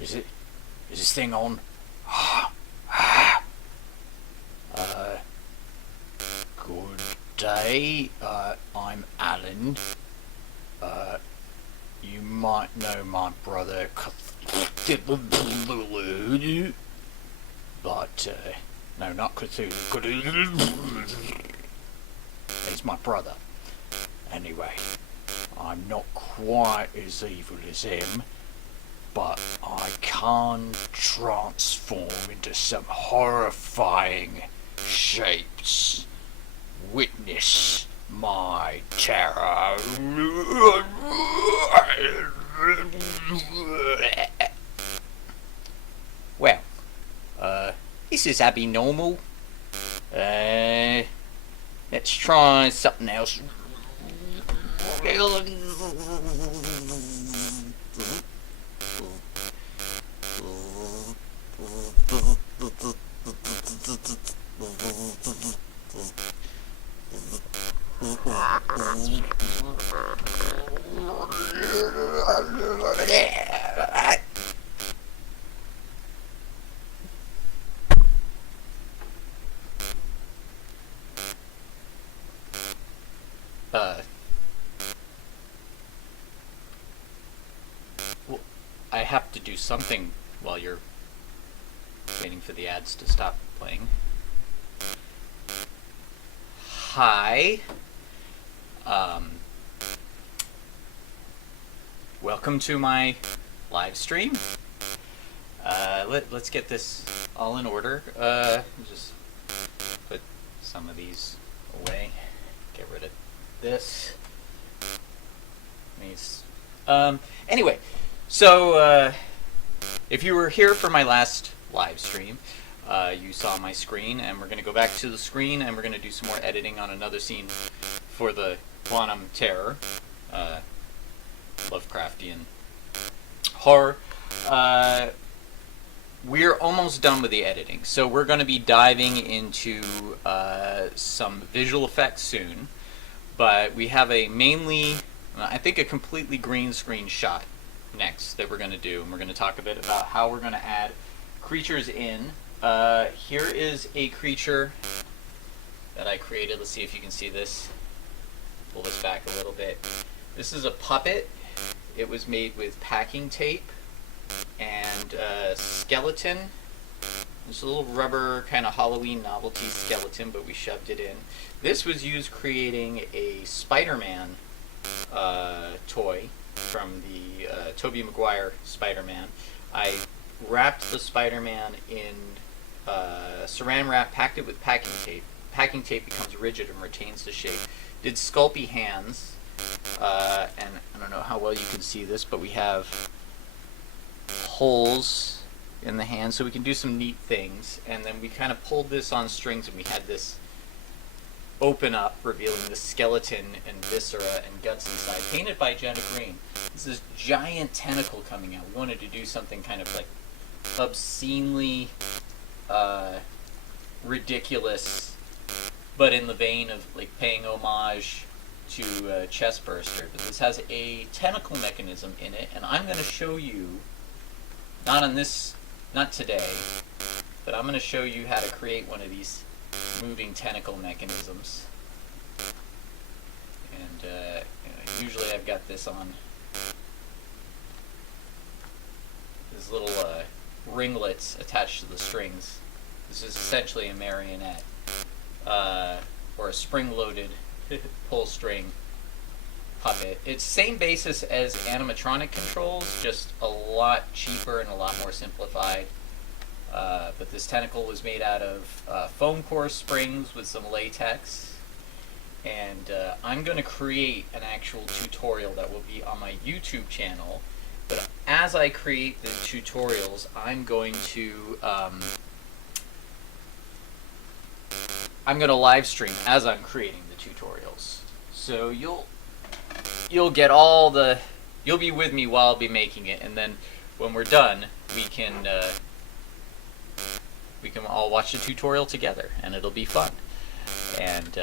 Is it? Is this thing on? Good day. I'm Alan. You might know my brother, but no, not Cthulhu. He's my brother. Anyway, I'm not quite as evil as him, but I can transform into some horrifying shapes. Witness my terror. Well, this is Abby Normal. Let's try something else. Well, I have to do something while you're waiting for the ads to stop playing. Hi. Welcome to my live stream. Let's get this all in order. Just put some of these away. Get rid of this. Anyway, so if you were here for my last live stream, you saw my screen, and we're going to go back to the screen, and we're going to do some more editing on another scene for the Quantum Terror, Lovecraftian horror. We're almost done with the editing, so we're going to be diving into some visual effects soon, but we have a mainly, I think, a completely green screen shot next that we're going to do, and we're going to talk a bit about how we're going to add creatures in. Here is a creature that I created. Let's see if you can see this. Pull this back a little bit. This is a puppet. It was made with packing tape and skeleton. It's a little rubber kind of Halloween novelty skeleton, but we shoved it in. This was used creating a Spider-Man toy from the Tobey Maguire Spider-Man. I wrapped the Spider-Man in saran wrap, packed it with packing tape. Packing tape becomes rigid and retains the shape. Did sculpey hands, and I don't know how well you can see this, but we have holes in the hands, so we can do some neat things. And then we kind of pulled this on strings, and we had this open up, revealing the skeleton and viscera and guts inside, painted by Jenna Green. This is giant tentacle coming out. We wanted to do something kind of like obscenely ridiculous, but in the vein of like paying homage to Chestburster. But this has a tentacle mechanism in it, and I'm going to show you, not today, but I'm going to show you how to create one of these moving tentacle mechanisms. And usually I've got this on these little ringlets attached to the strings. This is essentially a marionette, or a spring-loaded pull string puppet. It's same basis as animatronic controls, just a lot cheaper and a lot more simplified. But this tentacle was made out of foam core springs with some latex. And I'm going to create an actual tutorial that will be on my YouTube channel. But as I create the tutorials, I'm going to live stream as I'm creating the tutorials. So you'll get all the, you'll be with me while I'll be making it, and then when we're done, we can all watch the tutorial together, and it'll be fun. And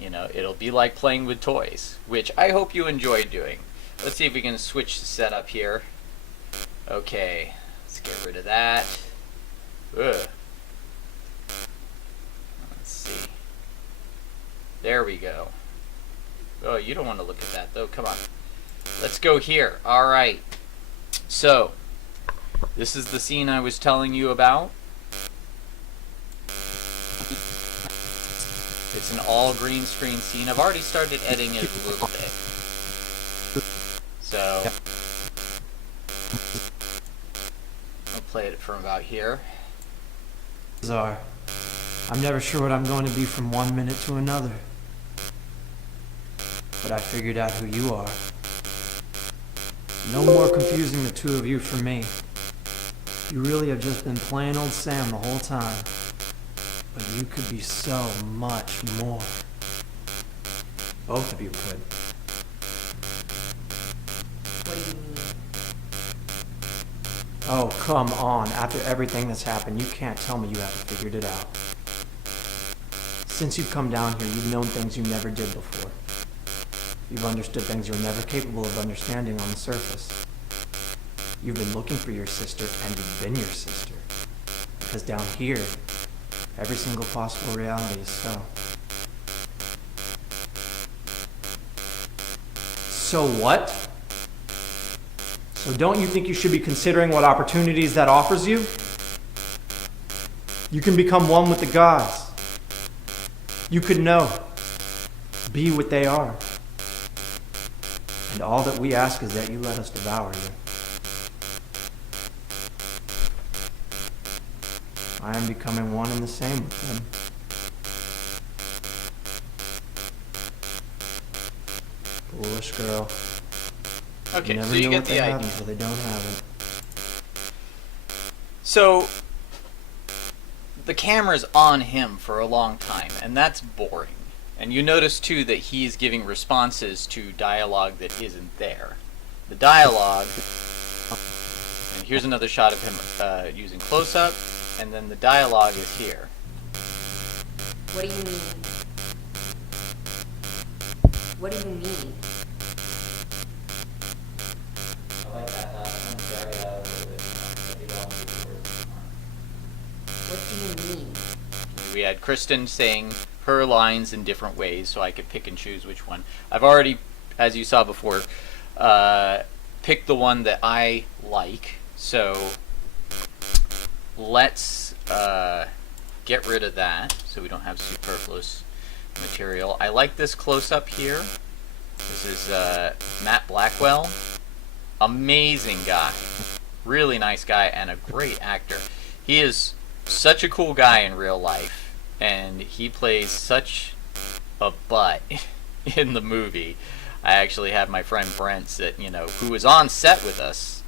it'll be like playing with toys, which I hope you enjoy doing. Let's see if we can switch the setup here. Okay, let's Let's get rid of that. Ugh. Let's see. There we go. Oh, you don't want to look at that, though. Come on. Let's go here. All right. So, this is the scene I was telling you about. It's an all green screen scene. I've already started editing it a little bit. So, I'll play it from about here. Bizarre. I'm never sure what I'm going to be from one minute to another. But I figured out who you are. No more confusing the two of you for me. You really have just been plain old Sam the whole time. But you could be so much more. Both of you could. What do you mean? Oh, come on. After everything that's happened, you can't tell me you haven't figured it out. Since you've come down here, you've known things you never did before. You've understood things you were never capable of understanding on the surface. You've been looking for your sister, and you've been your sister. Because down here, every single possible reality is so. So what? So don't you think you should be considering what opportunities that offers you? You can become one with the gods. You could know, be what they are. And all that we ask is that you let us devour you. I am becoming one and the same with them. Foolish girl. Okay, You never so you know get what the they idea. have until they don't have it. So, the camera's on him for a long time, and that's boring. And you notice, too, that he's giving responses to dialogue that isn't there. The dialogue... And here's another shot of him using close-up, and then the dialogue is here. What do you mean? What do you mean? I like that last one. Carry that a little bit. What do you mean? We had Kristen saying her lines in different ways, so I could pick and choose which one. I've already, as you saw before, picked the one that I like. So let's get rid of that so we don't have superfluous material. I like this close-up here. This is Matt Blackwell. Amazing guy. Really nice guy and a great actor. He is such a cool guy in real life, and he plays such a butt in the movie. I actually have my friend Brent, who was on set with us,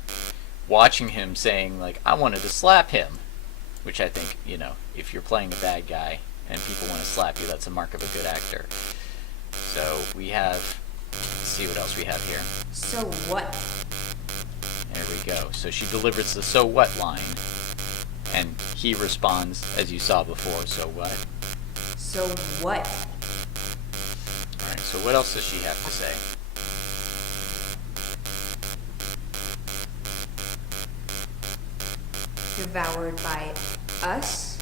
watching him saying, like, I wanted to slap him. Which I think, if you're playing a bad guy and people want to slap you, that's a mark of a good actor. So we have, let's see what else we have here. So what? There we go. So she delivers the so what line. And he responds, as you saw before, so what? So what? Alright, so what else does she have to say? Devoured by us?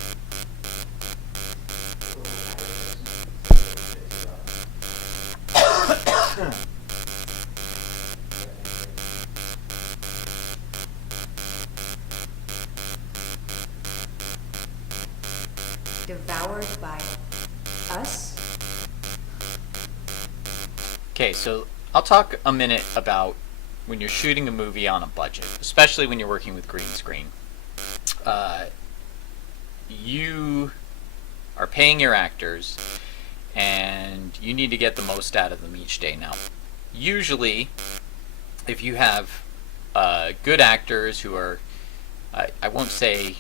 Devoured by us? Okay, so I'll talk a minute about when you're shooting a movie on a budget, especially when you're working with green screen. You are paying your actors, and you need to get the most out of them each day. Now, usually, if you have good actors who are, I won't say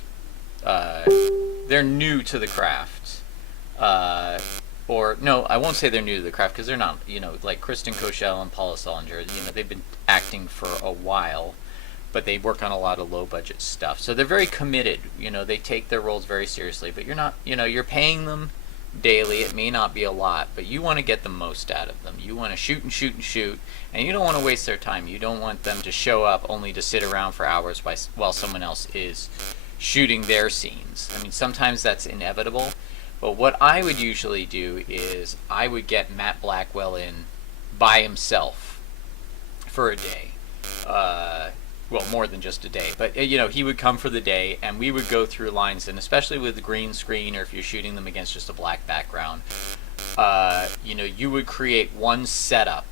they're new to the craft, or no, I won't say they're new to the craft because they're not. Like Kristen Koshel and Paula Solinger, they've been acting for a while, but they work on a lot of low budget stuff. So they're very committed. They take their roles very seriously. But you're not. You're paying them daily. It may not be a lot, but you want to get the most out of them. You want to shoot and shoot and shoot, and you don't want to waste their time. You don't want them to show up only to sit around for hours while someone else is shooting their scenes. I mean, sometimes that's inevitable, but what I would usually do is I would get Matt Blackwell in by himself for a day. Well, more than just a day, but he would come for the day, and we would go through lines, and especially with the green screen, or if you're shooting them against just a black background, you would create one setup,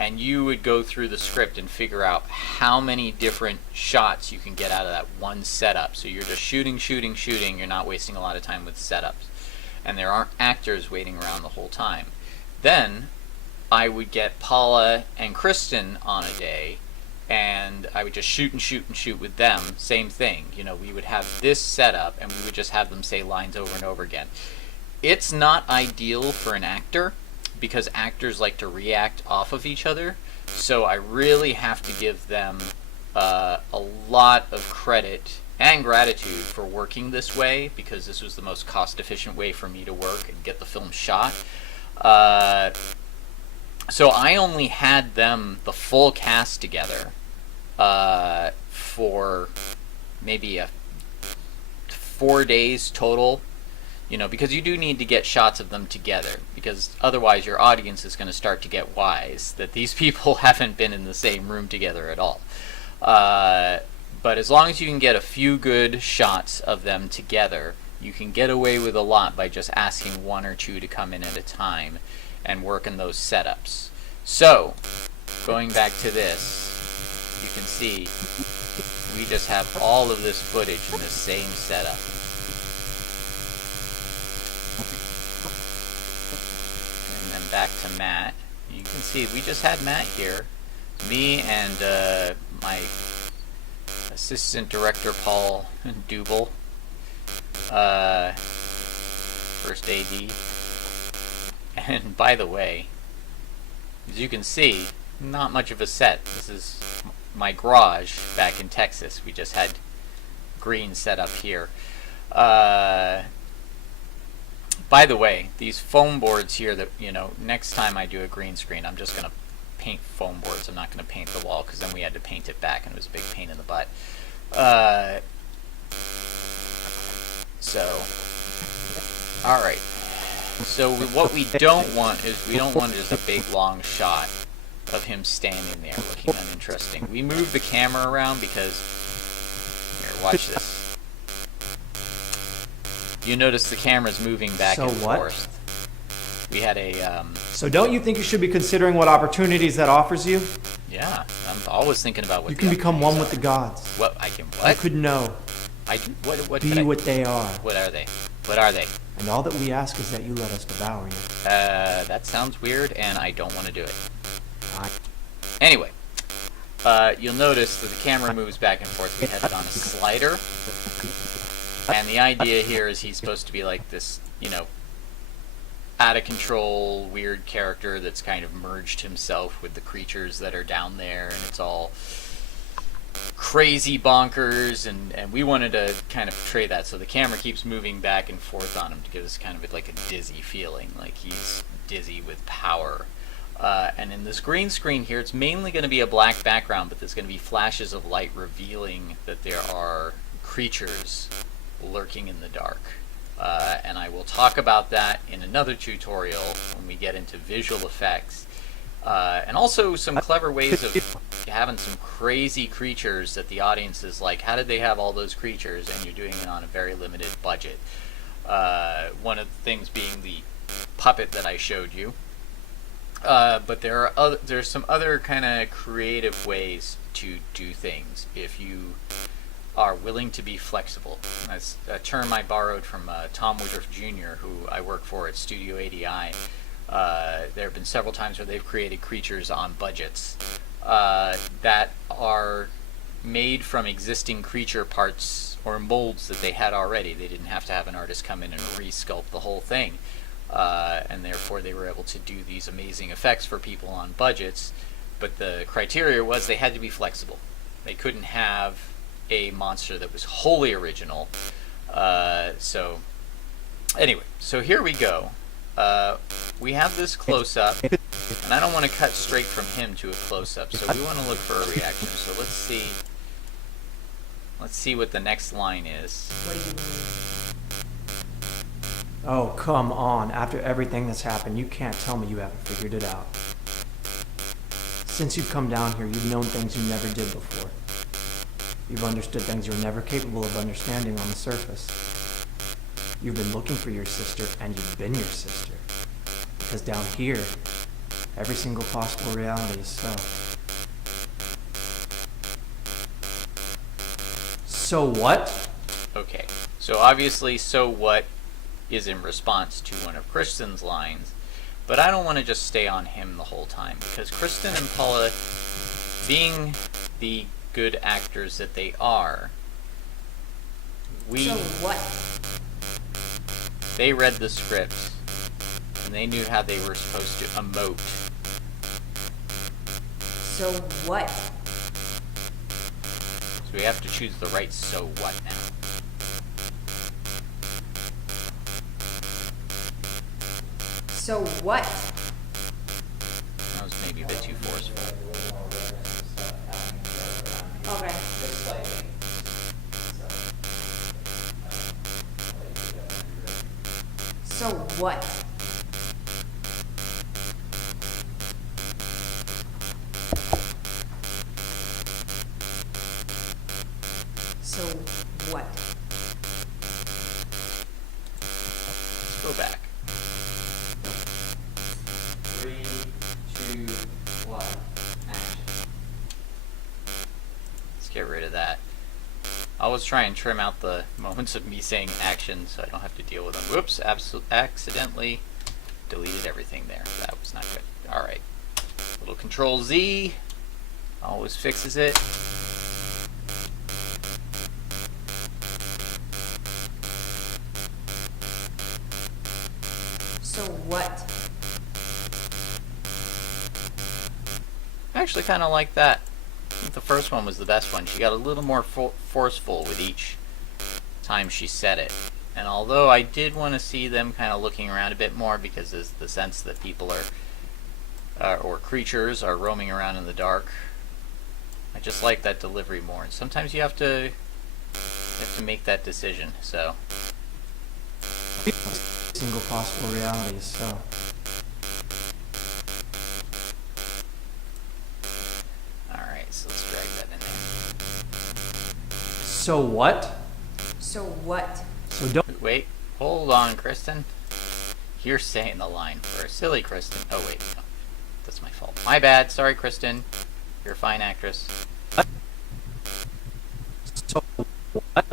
and you would go through the script and figure out how many different shots you can get out of that one setup. So you're just shooting, shooting, shooting. You're not wasting a lot of time with setups, and there aren't actors waiting around the whole time. Then I would get Paula and Kristen on a day, and I would just shoot and shoot and shoot with them. Same thing. We would have this setup, and we would just have them say lines over and over again. It's not ideal for an actor, because actors like to react off of each other. So I really have to give them a lot of credit and gratitude for working this way, because this was the most cost-efficient way for me to work and get the film shot. So I only had them, the full cast together, for maybe 4 days total, because you do need to get shots of them together, because otherwise your audience is going to start to get wise that these people haven't been in the same room together at all. But as long as you can get a few good shots of them together, you can get away with a lot by just asking one or two to come in at a time and work in those setups. So, going back to this, you can see we just have all of this footage in the same setup. And then back to Matt. You can see we just had Matt here. Me and my assistant director, Paul Dubel. First AD. And by the way, as you can see, not much of a set. This is my garage back in Texas. We just had green set up here. By the way, these foam boards here that, next time I do a green screen, I'm just going to paint foam boards. I'm not going to paint the wall, because then we had to paint it back, and it was a big pain in the butt. Alright. So what we don't want is, we don't want just a big long shot of him standing there looking uninteresting. We move the camera around because, here, watch this. You notice the camera's moving back and forth. We had a, So don't you think you should be considering what opportunities that offers you? Yeah, I'm always thinking about what you can become one with the gods. What? I can what? You could know. I can, what be what they are. What are they? What are they? And all that we ask is that you let us devour you. That sounds weird, and I don't want to do it. Anyway, you'll notice that the camera moves back and forth. We have it on a slider. And the idea here is he's supposed to be like this, out of control, weird character that's kind of merged himself with the creatures that are down there, and it's all crazy bonkers, and we wanted to kind of portray that, so the camera keeps moving back and forth on him to give us kind of like a dizzy feeling, like he's dizzy with power. And in this green screen here, it's mainly going to be a black background, but there's going to be flashes of light revealing that there are creatures lurking in the dark. And I will talk about that in another tutorial when we get into visual effects. And also some clever ways of having some crazy creatures that the audience is like, how did they have all those creatures? And you're doing it on a very limited budget. One of the things being the puppet that I showed you. But there's some other kind of creative ways to do things if you are willing to be flexible. That's a term I borrowed from Tom Woodruff Jr., who I work for at Studio ADI. There have been several times where they've created creatures on budgets that are made from existing creature parts or molds that they had already. They didn't have to have an artist come in and resculpt the whole thing. And therefore they were able to do these amazing effects for people on budgets. But the criteria was they had to be flexible. They couldn't have a monster that was wholly original. So Anyway, so here we go. We have this close-up, and I don't want to cut straight from him to a close-up, so we want to look for a reaction. So let's see. Let's see what the next line is. What do you mean? Oh, come on. After everything that's happened, you can't tell me you haven't figured it out. Since you've come down here, you've known things you never did before. You've understood things you're never capable of understanding on the surface. You've been looking for your sister, and you've been your sister. Because down here, every single possible reality is so. So what? Okay, so obviously, so what is in response to one of Kristen's lines, but I don't want to just stay on him the whole time, because Kristen and Paula, being the good actors that they are, So what? they read the script, and they knew how they were supposed to emote. So what? So we have to choose the right so what now. So what? That was maybe a bit too forceful. Okay. So what? So what? Let's go back. 3, 2, 1, action. Let's get rid of that. I always try and trim out the moments of me saying action so I don't have to deal with them. Whoops, accidentally deleted everything there. That was not good. Alright. Little Control Z. Always fixes it. So what? I actually kind of like that. I think the first one was the best one. She got a little more forceful with each time she said it. And although I did want to see them kind of looking around a bit more, because there's the sense that people are, or creatures are roaming around in the dark, I just like that delivery more. And sometimes you have to make that decision. So Single possible reality is so. alright, so let's drag that in there. So what? So what? So don't. Wait, hold on, Kristen. You're saying the line first. Silly Kristen. Oh, wait. No. That's my fault. My bad. Sorry, Kristen. You're a fine actress. So what?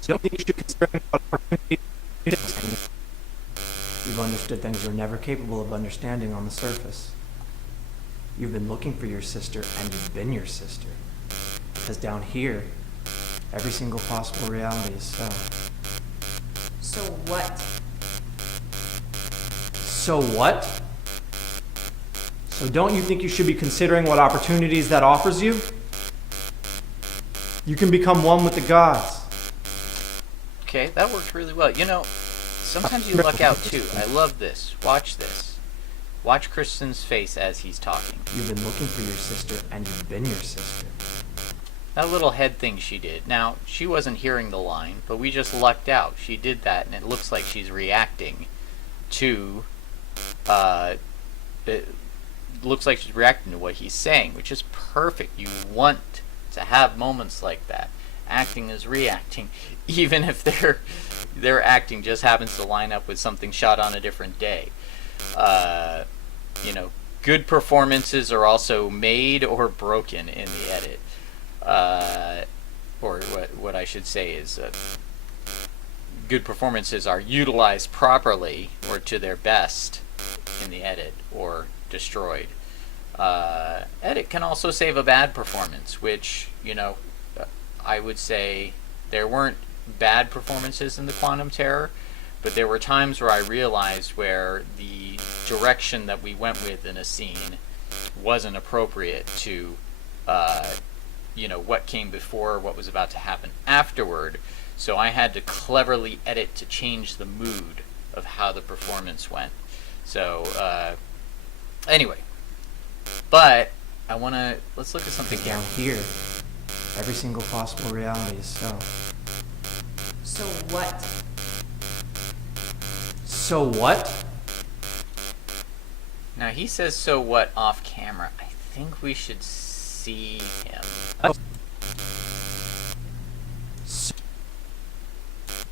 So don't think you should consider opportunity. You've understood things you're never capable of understanding on the surface. You've been looking for your sister, and you've been your sister. Because down here, every single possible reality is so. So what? So what? So don't you think you should be considering what opportunities that offers you? You can become one with the gods. Okay, that worked really well. You know, sometimes you luck out too. I love this. Watch this. Watch Kristen's face as he's talking. You've been looking for your sister, and you've been your sister. That little head thing she did. Now, she wasn't hearing the line, but we just lucked out. She did that, and it looks like she's reacting to, it looks like she's reacting to what he's saying, which is perfect. You want to have moments like that. Acting is reacting, even if their acting just happens to line up with something shot on a different day. You know, good performances are also made or broken in the edit. Or what I should say is good performances are utilized properly or to their best in the edit, or destroyed. Edit can also save a bad performance, which, you know, I would say there weren't bad performances in the Quantum Terror, but there were times where I realized where the direction that we went with in a scene wasn't appropriate to what came before, what was about to happen afterward. So I had to cleverly edit to change the mood of how the performance went. So anyway, but let's look at something here. Down here, every single possible reality is so. So what? So what? Now he says so what off camera. I think we should see him.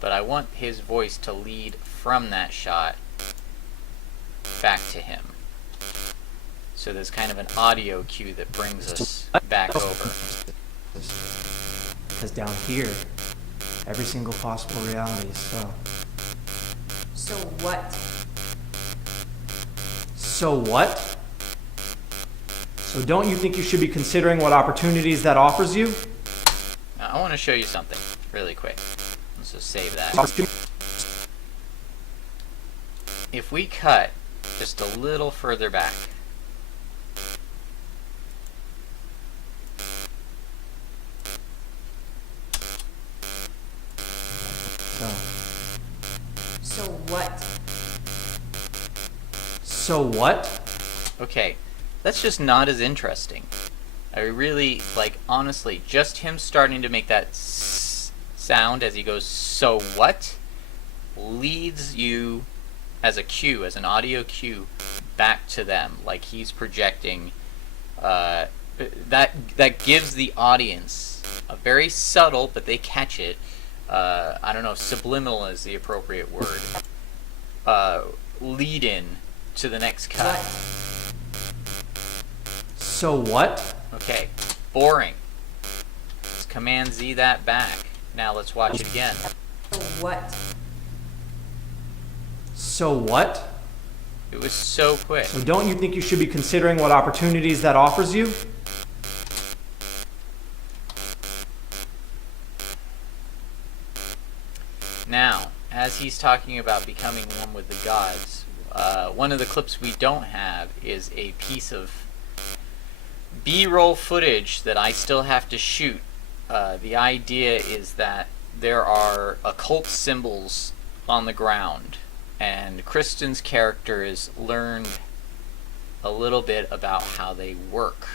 But I want his voice to lead from that shot back to him. So there's kind of an audio cue that brings us back over. Because down here, every single possible reality is so. So what? So what? So don't you think you should be considering what opportunities that offers you? Now, I want to show you something really quick. Let's just save that. If we cut just a little further back, So what? So what? okay, that's just not as interesting. I really, honestly, just him starting to make that sound as he goes, so what, leads you as a cue, as an audio cue, back to them. Like he's projecting, that gives the audience a very subtle, but they catch it, I don't know if subliminal is the appropriate word, lead in to the next cut. What? So what? Okay, boring. Let's Command Z that back. Now let's watch it again. So what? So what? It was so quick. So don't you think you should be considering what opportunities that offers you? Now, as he's talking about becoming one with the gods, one of the clips we don't have is a piece of B-roll footage that I still have to shoot. The idea is that there are occult symbols on the ground, and Kristen's character has learned a little bit about how they work,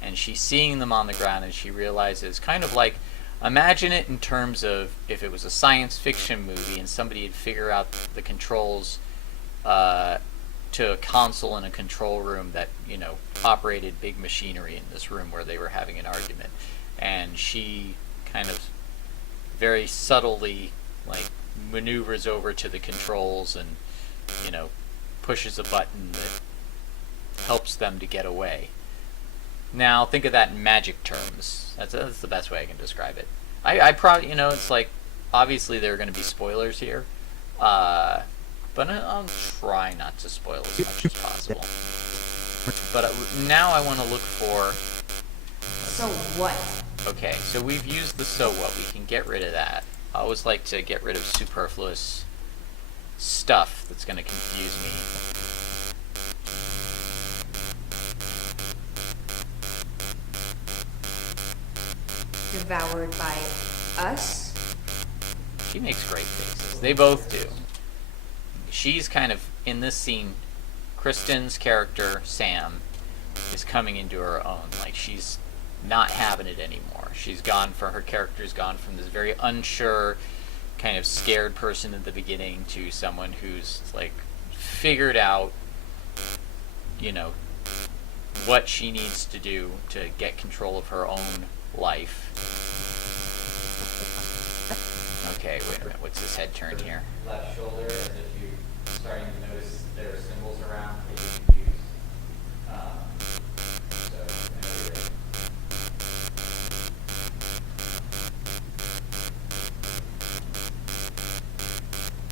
and she's seeing them on the ground, and she realizes, kind of like, imagine it in terms of if it was a science fiction movie and somebody had figured out the controls to a console in a control room that, operated big machinery in this room where they were having an argument. And she kind of very subtly, maneuvers over to the controls and, pushes a button that helps them to get away. Now, think of that in magic terms. That's the best way I can describe it. I probably, it's like, obviously there are going to be spoilers here, but I'll try not to spoil as much as possible. But now I want to look for... So what? Okay, so we've used the so what. We can get rid of that. I always like to get rid of superfluous stuff that's going to confuse me. Devoured by us? She makes great faces. They both do. She's kind of, in this scene, Kristen's character, Sam, is coming into her own. She's not having it anymore. Her character's gone from this very unsure, kind of scared person at the beginning to someone who's, figured out, what she needs to do to get control of her own life. Okay, wait a minute. What's this head turn here? Left shoulder, as if you're starting to notice there are symbols around that you can use.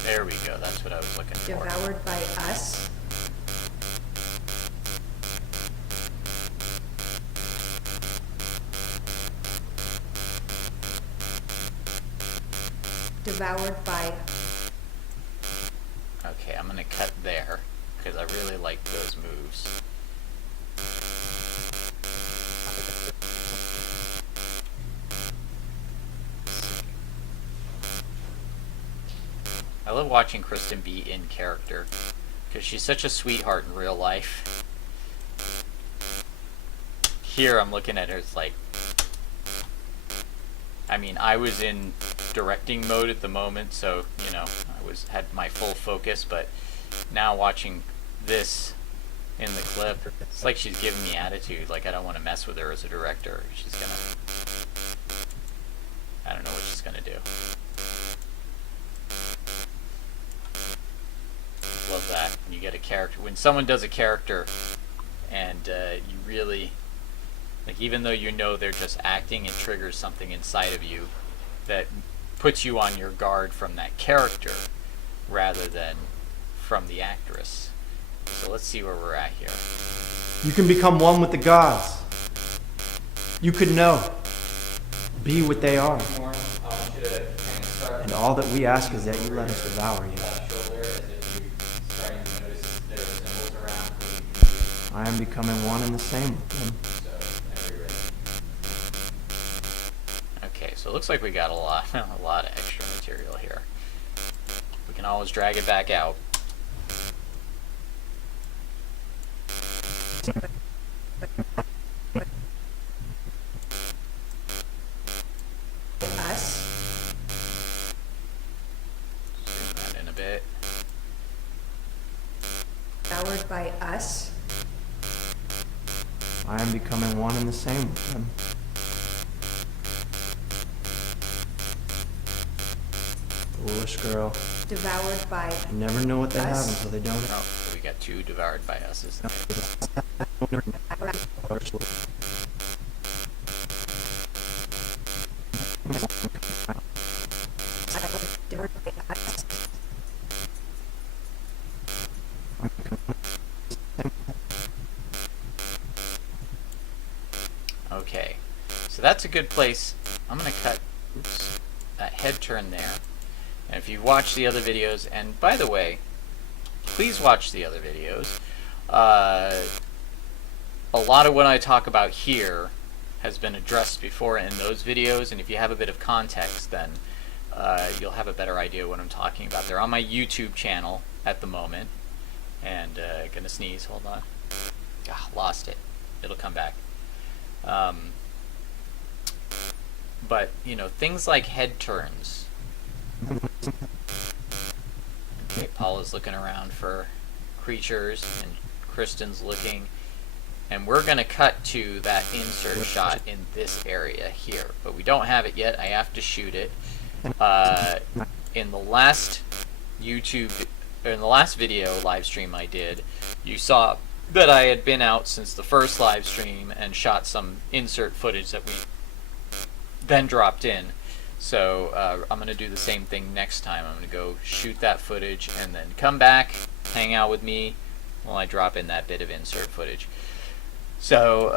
There we go. That's what I was looking for. Devoured by us? Devoured by... Okay, I'm going to cut there, because I really like those moves. love watching Kristen be in character because she's such a sweetheart in real life. Here I'm looking at her, it's like, I mean, I was in directing mode at the moment, so, you know, had my full focus, but now watching this in the clip, it's like she's giving me attitude, like I don't want to mess with her as a director. She's gonna, I don't know what she's gonna do. Love that. When you get a character, when someone does a character and you really, like, even though you know they're just acting, it triggers something inside of you that puts you on your guard from that character rather than from the actress. So let's see where we're at here. You can become one with the gods. You could know. Be what they are. And all that we ask is that you let us devour you. I am becoming one and the same with them. Okay, so it looks like we got a lot of extra material here. We can always drag it back out. Us. Zoom that in a bit. Devoured by us. I am becoming one and the same with them. Foolish girl. Devoured by You never know what they have us. until they don't. Oh, so we got two devoured by us's. Devoured by us. Okay, so that's a good place. I'm gonna cut, oops, that head turn there. And if you've watched the other videos, and by the way, please watch the other videos. A lot of what I talk about here has been addressed before in those videos, and if you have a bit of context, then you'll have a better idea what I'm talking about. They're on my YouTube channel at the moment. And gonna sneeze, hold on. Ah, lost it. It'll come back. But, you know, things like head turns. Okay, Paula's looking around for creatures, and Kristen's looking. And we're going to cut to that insert shot in this area here. But we don't have it yet. I have to shoot it. In the last video live stream I did, you saw that I had been out since the first live stream and shot some insert footage that we then dropped in. So I'm going to do the same thing next time. I'm going to go shoot that footage and then come back, hang out with me while I drop in that bit of insert footage. So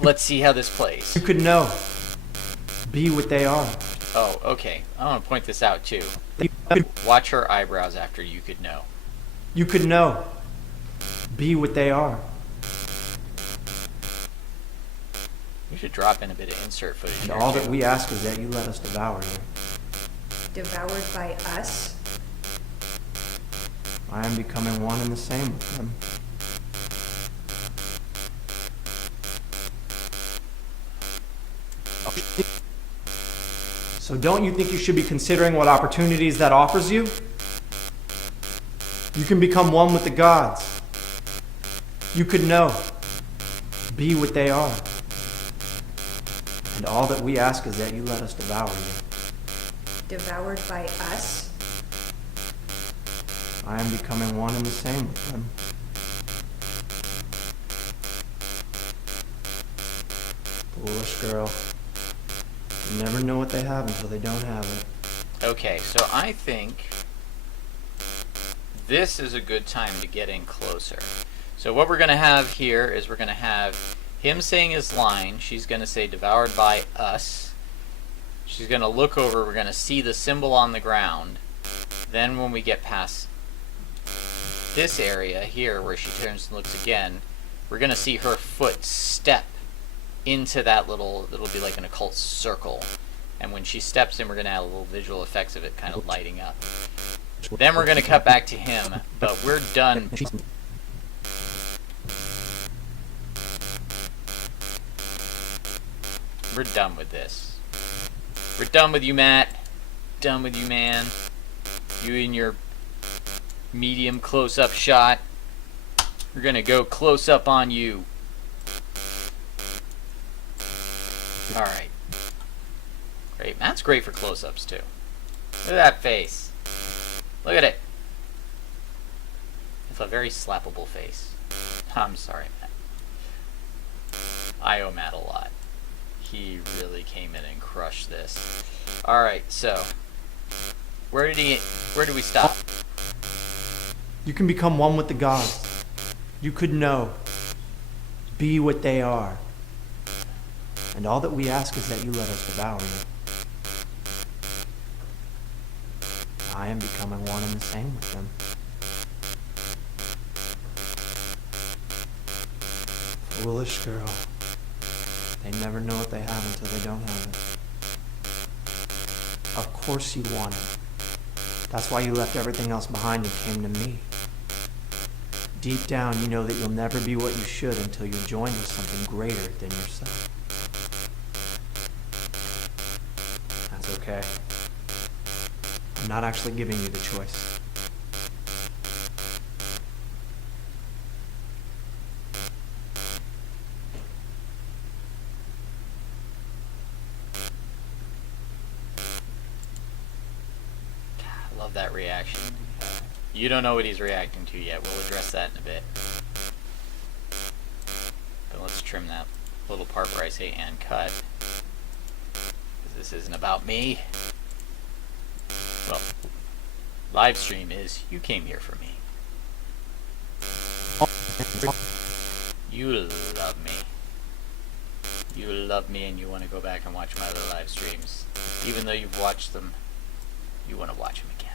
let's see how this plays. You could know. Be what they are. Oh, okay. I want to point this out too. Watch her eyebrows after you could know. You could know. Be what they are. We should drop in a bit of insert footage And here, all too. that we ask is that you let us devour you. Devoured by us. I am becoming one and the same with them. So don't you think you should be considering what opportunities that offers you? You can become one with the gods. You could know. Be what they are. And all that we ask is that you let us devour you. Devoured by us. I am becoming one and the same with them. Foolish girl. You never know what they have until they don't have it. Okay, so I think this is a good time to get in closer. So what we're going to have here is we're going to have him saying his line. She's going to say devoured by us. She's going to look over. We're going to see the symbol on the ground. Then when we get past this area here where she turns and looks again, we're going to see her foot step into that little, it'll be like an occult circle. And when she steps in, we're going to add a little visual effects of it kind of lighting up. Then we're going to cut back to him, but we're done. We're done with this. We're done with you, Matt. Done with you, man. You in your medium close-up shot. We're going to go close-up on you. Alright. Great. Matt's great for close-ups, too. Look at that face. Look at it. It's a very slappable face. I'm sorry, Matt. I owe Matt a lot. He really came in and crushed this. Alright, so where did we stop? You can become one with the gods. You could know. Be what they are. And all that we ask is that you let us devour you. I am becoming one and the same with them. Foolish girl. They never know what they have until they don't have it. Of course you want it. That's why you left everything else behind and came to me. Deep down, you know that you'll never be what you should until you're joined with something greater than yourself. That's okay. I'm not actually giving you the choice. I love that reaction. You don't know what he's reacting to yet. We'll address that in a bit. But let's trim that little part where I say and cut. Because this isn't about me. Well, live stream is, you came here for me. You love me. You love me and you want to go back and watch my other live streams. Even though you've watched them, you want to watch them again.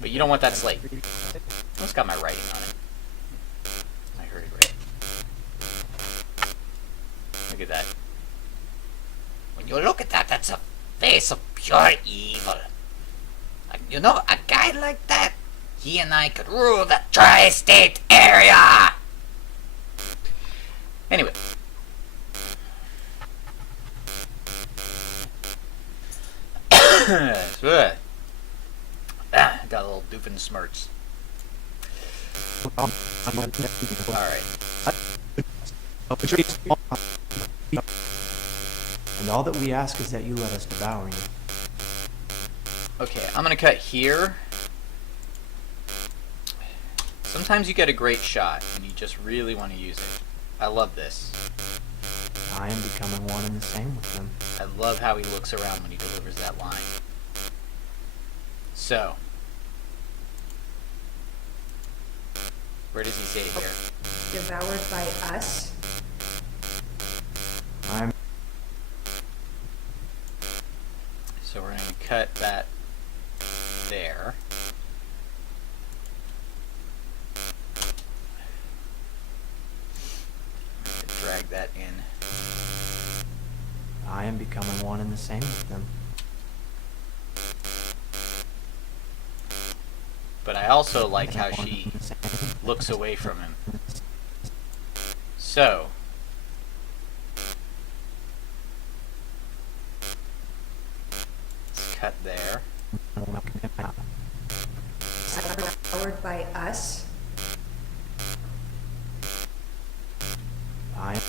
But you don't want that slate. It's got my writing on it. I hurried right. Look at that. When you look at that, that's a face of pure evil. And you know, a guy like that, he and I could rule the tri-state area. Anyway. Got a little doofin' smirts. Alright. And all that we ask is that you let us devour you. Okay, I'm gonna cut here. Sometimes you get a great shot and you just really want to use it. I love this. I am becoming one and the same with them. I love how he looks around when he delivers that line. So, where does he say here? Devoured by us. I'm So we're going to cut that there. Drag that in. I am becoming one and the same with them. But I also like how she looks away from him. So, let's cut there. Devoured by us. I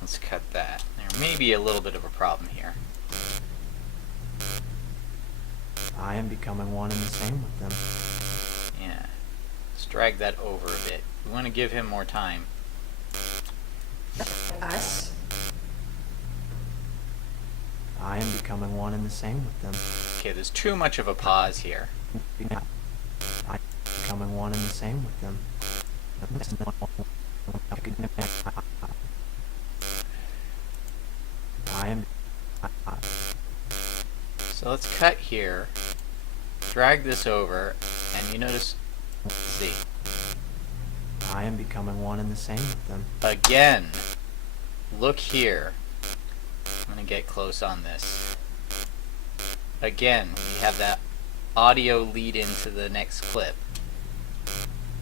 Let's cut that. There may be a little bit of a problem here. I am becoming one and the same with them. Yeah. Let's drag that over a bit. We want to give him more time. Us. I am becoming one and the same with them. Okay, there's too much of a pause here. I am becoming one and the same with them. I am. So let's cut here, drag this over, and you notice Let's see. I am becoming one and the same with them. Again, look here. I'm going to get close on this. Again, we have that audio lead into the next clip.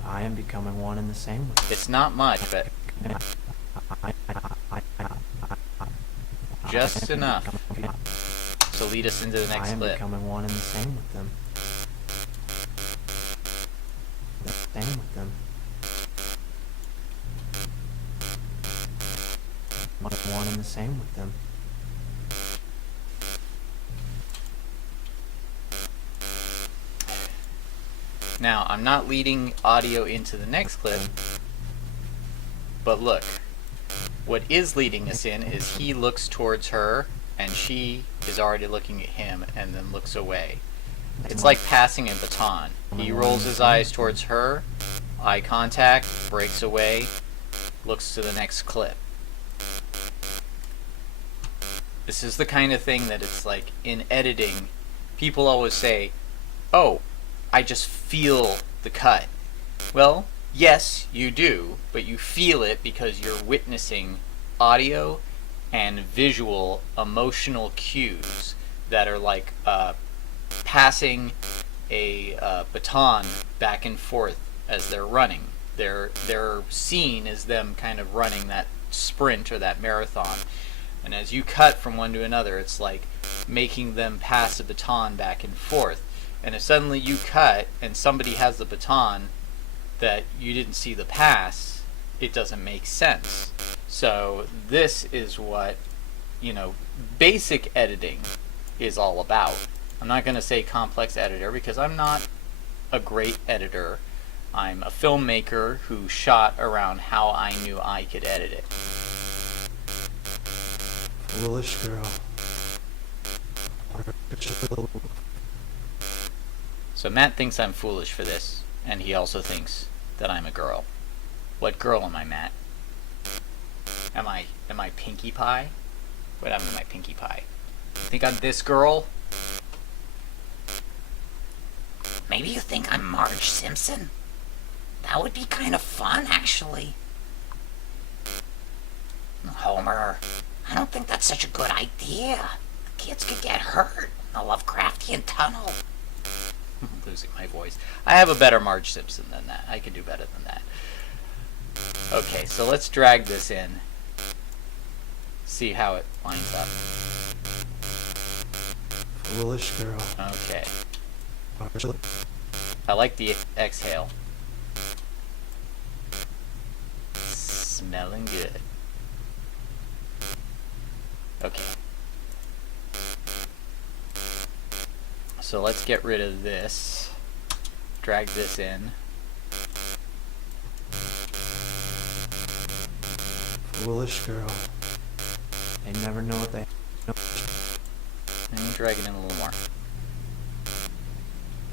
I am becoming one and the same with them. It's not much, but just enough to lead us into the I next am clip. becoming one and the same with them. Same with them. One and the same with them. Now, I'm not leading audio into the next clip, but look, what is leading us in is he looks towards her, and she is already looking at him, and then looks away. It's like passing a baton. He rolls his eyes towards her, eye contact, breaks away, looks to the next clip. This is the kind of thing that it's like, in editing, people always say, oh, I just feel the cut. Well, yes, you do, but you feel it because you're witnessing audio and visual emotional cues that are like passing a baton back and forth as they're running. They're seen as them kind of running that sprint or that marathon. And as you cut from one to another, it's like making them pass a baton back and forth. And if suddenly you cut and somebody has the baton that you didn't see the pass, it doesn't make sense. So this is what, basic editing is all about. I'm not going to say complex editor because I'm not a great editor. I'm a filmmaker who shot around how I knew I could edit it. Foolish girl. So Matt thinks I'm foolish for this, and he also thinks that I'm a girl. What girl am I, Matt? Am I Pinkie Pie? What happened to my Pinkie Pie? You think I'm this girl? Maybe you think I'm Marge Simpson? That would be kind of fun, actually. Homer, I don't think that's such a good idea. The kids could get hurt in the Lovecraftian tunnel. Losing my voice. I have a better Marge Simpson than that. I could do better than that. Okay, so let's drag this in. See how it lines up. Foolish girl. Okay. I like the exhale. Smelling good. Okay. So let's get rid of this. Drag this in. Foolish girl. They never know what they know. And drag it in a little more.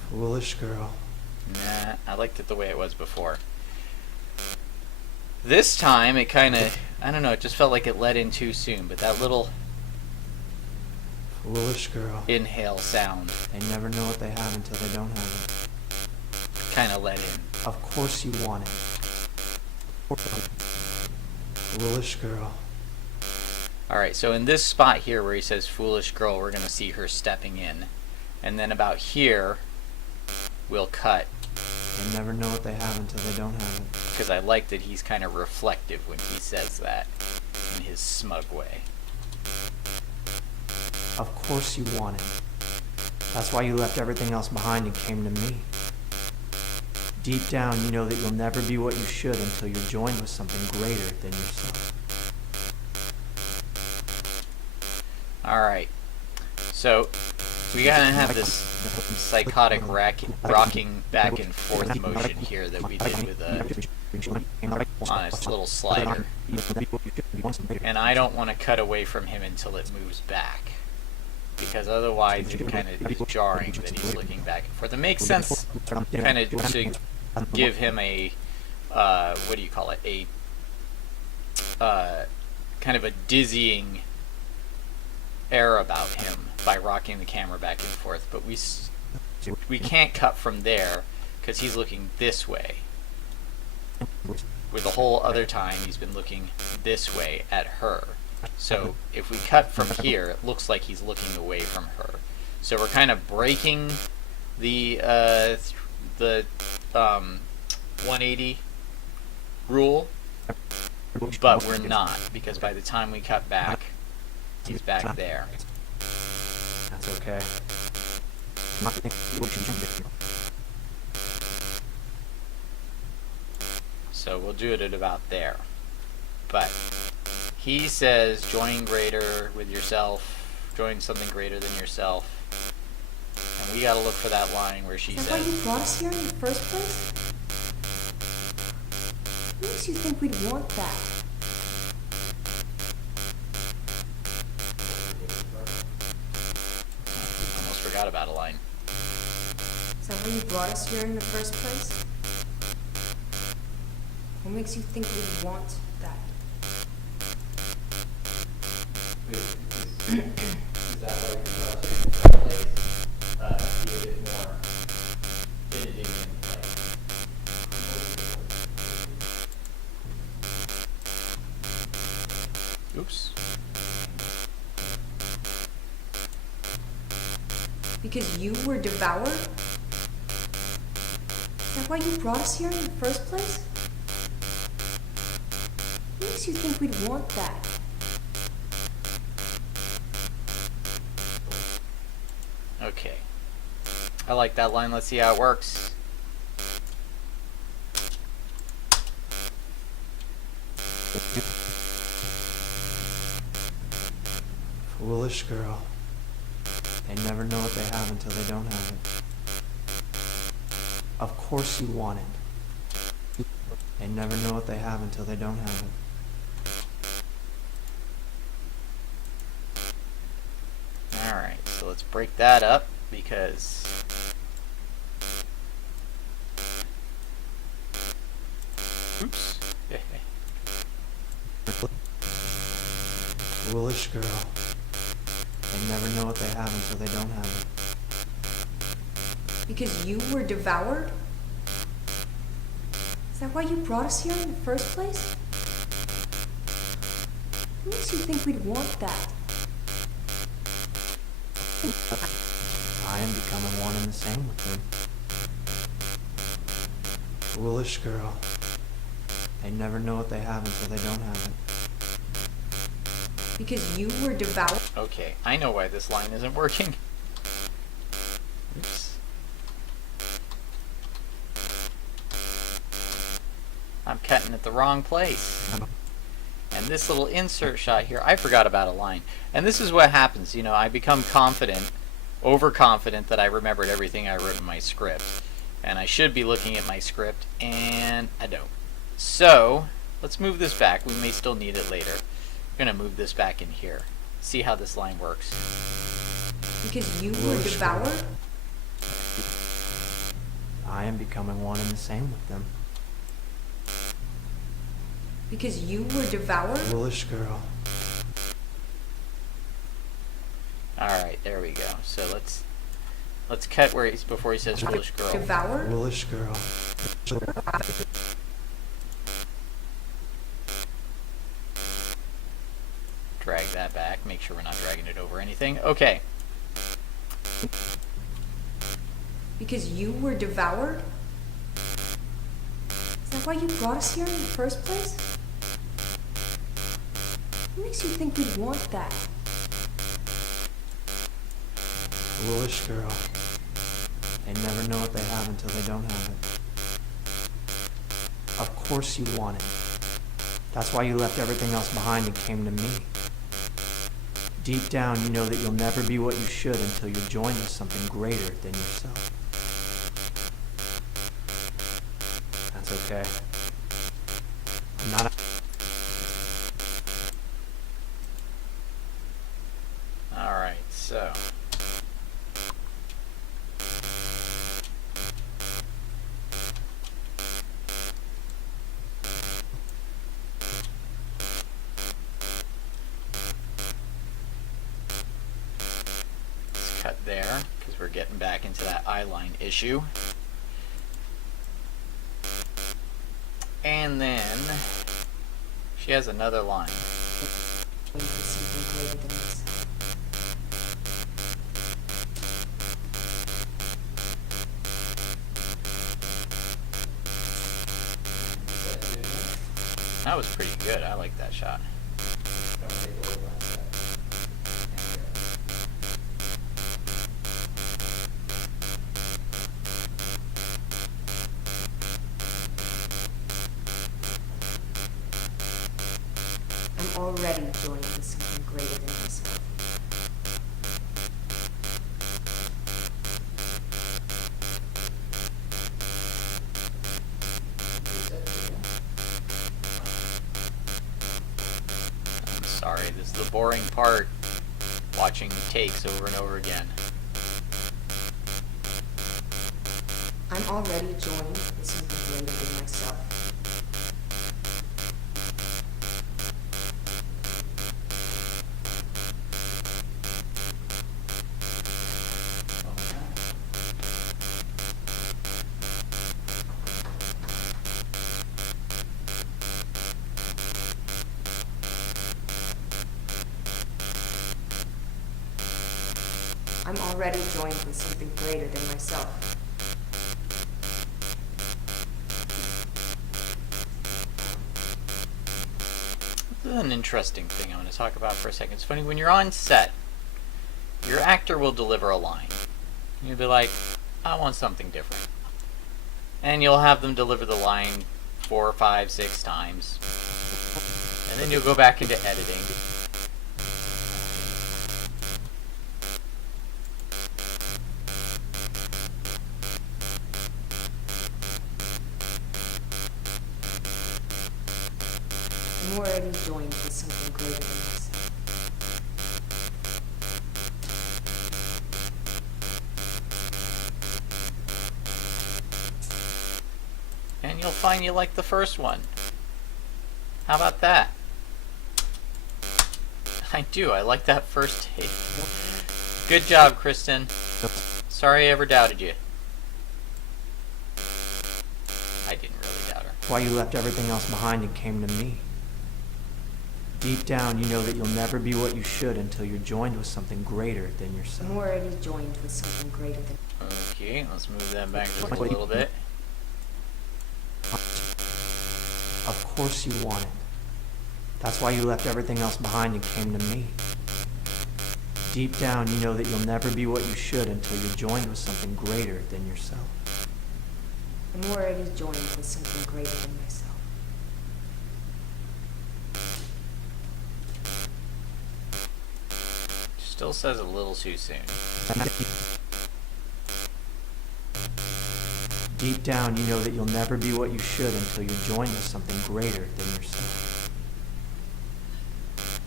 Foolish girl. Nah, I liked it the way it was before. This time it kind of, I don't know, it just felt like it let in too soon, but that little Foolish girl. inhale sound They never know what they have until they don't have it. kind of let in. Of course you want it. Foolish girl. Alright, so in this spot here where he says foolish girl, we're going to see her stepping in. And then about here, we'll cut. They never know what they have until they don't have it. Because I like that he's kind of reflective when he says that in his smug way. Of course you want it. That's why you left everything else behind and came to me. Deep down, you know that you'll never be what you should until you're joined with something greater than yourself. Alright, so we gotta have this psychotic rocking back and forth motion here that we did with on his little slider. And I don't want to cut away from him until it moves back, because otherwise it kind of is jarring that he's looking back and forth. It makes sense kind of to give him a, what do you call it, a kind of a dizzying air about him by rocking the camera back and forth, but we can't cut from there because he's looking this way. Where the whole other time he's been looking this way at her. So if we cut from here, it looks like he's looking away from her. So we're kind of breaking the 180 rule, but we're not, because by the time we cut back, he's back there. That's okay. So we'll do it at about there. But he says join greater with yourself, join something greater than yourself. And we gotta look for that line where she Is that why says, you brought us here in the first place? What makes you think we'd want that? almost forgot about a line. Is that why you brought us here in the first place? What makes you think we'd want that? Is that why you brought us here in the first place? Be a bit more editing and oops. Because you were devoured? Is that why you brought us here in the first place? What makes you think we'd want that? Okay. I like that line. Let's see how it works. Foolish girl. They never know what they have until they don't have it. Of course you want it. They never know what they have until they don't have it. Alright, so let's break that up because oops. Foolish girl. They never know what they have until they don't have it. Because you were devoured? Is that why you brought us here in the first place? What makes you think we'd want that? I am becoming one and the same with them. Foolish girl. They never know what they have until they don't have it. Because you were devoured? Okay, I know why this line isn't working. Oops. I'm cutting at the wrong place. And this little insert shot here, I forgot about a line. And this is what happens, you know, I become confident, overconfident that I remembered everything I wrote in my script. And I should be looking at my script, and I don't. So, let's move this back. We may still need it later. I'm going to move this back in here. See how this line works. Because you were devoured? I am becoming one and the same with them. Because you were devoured? Foolish girl. Alright, there we go. So let's cut where he's before he says foolish girl. Devoured? Foolish girl. Drag that back. Make sure we're not dragging it over anything. Okay. Because you were devoured? Is that why you brought us here in the first place? What makes you think we'd want that? Foolish girl. They never know what they have until they don't have it. Of course you want it. That's why you left everything else behind and came to me. Deep down, you know that you'll never be what you should until you're joined with something greater than yourself. That's okay. I'm not Alright, so. Let's cut there, because we're getting back into that eye line issue. And then she has another line. Into something greater than myself. That was pretty good. I like that shot. I'm already joined with something greater than myself. I'm sorry, this is the boring part. Watching takes over and over again. I'm already joined with something greater than myself. I'm already joined with something greater than myself. This is an interesting thing I'm going to talk about for a second. It's funny, when you're on set, your actor will deliver a line. You'll be like, I want something different. And you'll have them deliver the line 4, 5, 6 times. And then you'll go back into editing. I'm already joined with something greater than myself. And you'll find you like the first one. How about that? I do. I like that first take. Good job, Kristen. Sorry I ever doubted you. I didn't really doubt her. Why you left everything else behind and came to me. Deep down, you know that you'll never be what you should until you're joined with something greater than yourself. I'm already joined with something greater than. Okay, let's move that back just a little bit. Of course you want it. That's why you left everything else behind and came to me. Deep down, you know that you'll never be what you should until you're joined with something greater than yourself. I'm already joined with something greater than myself. Still says a little too soon. Deep down, you know that you'll never be what you should until you're joined with something greater than yourself.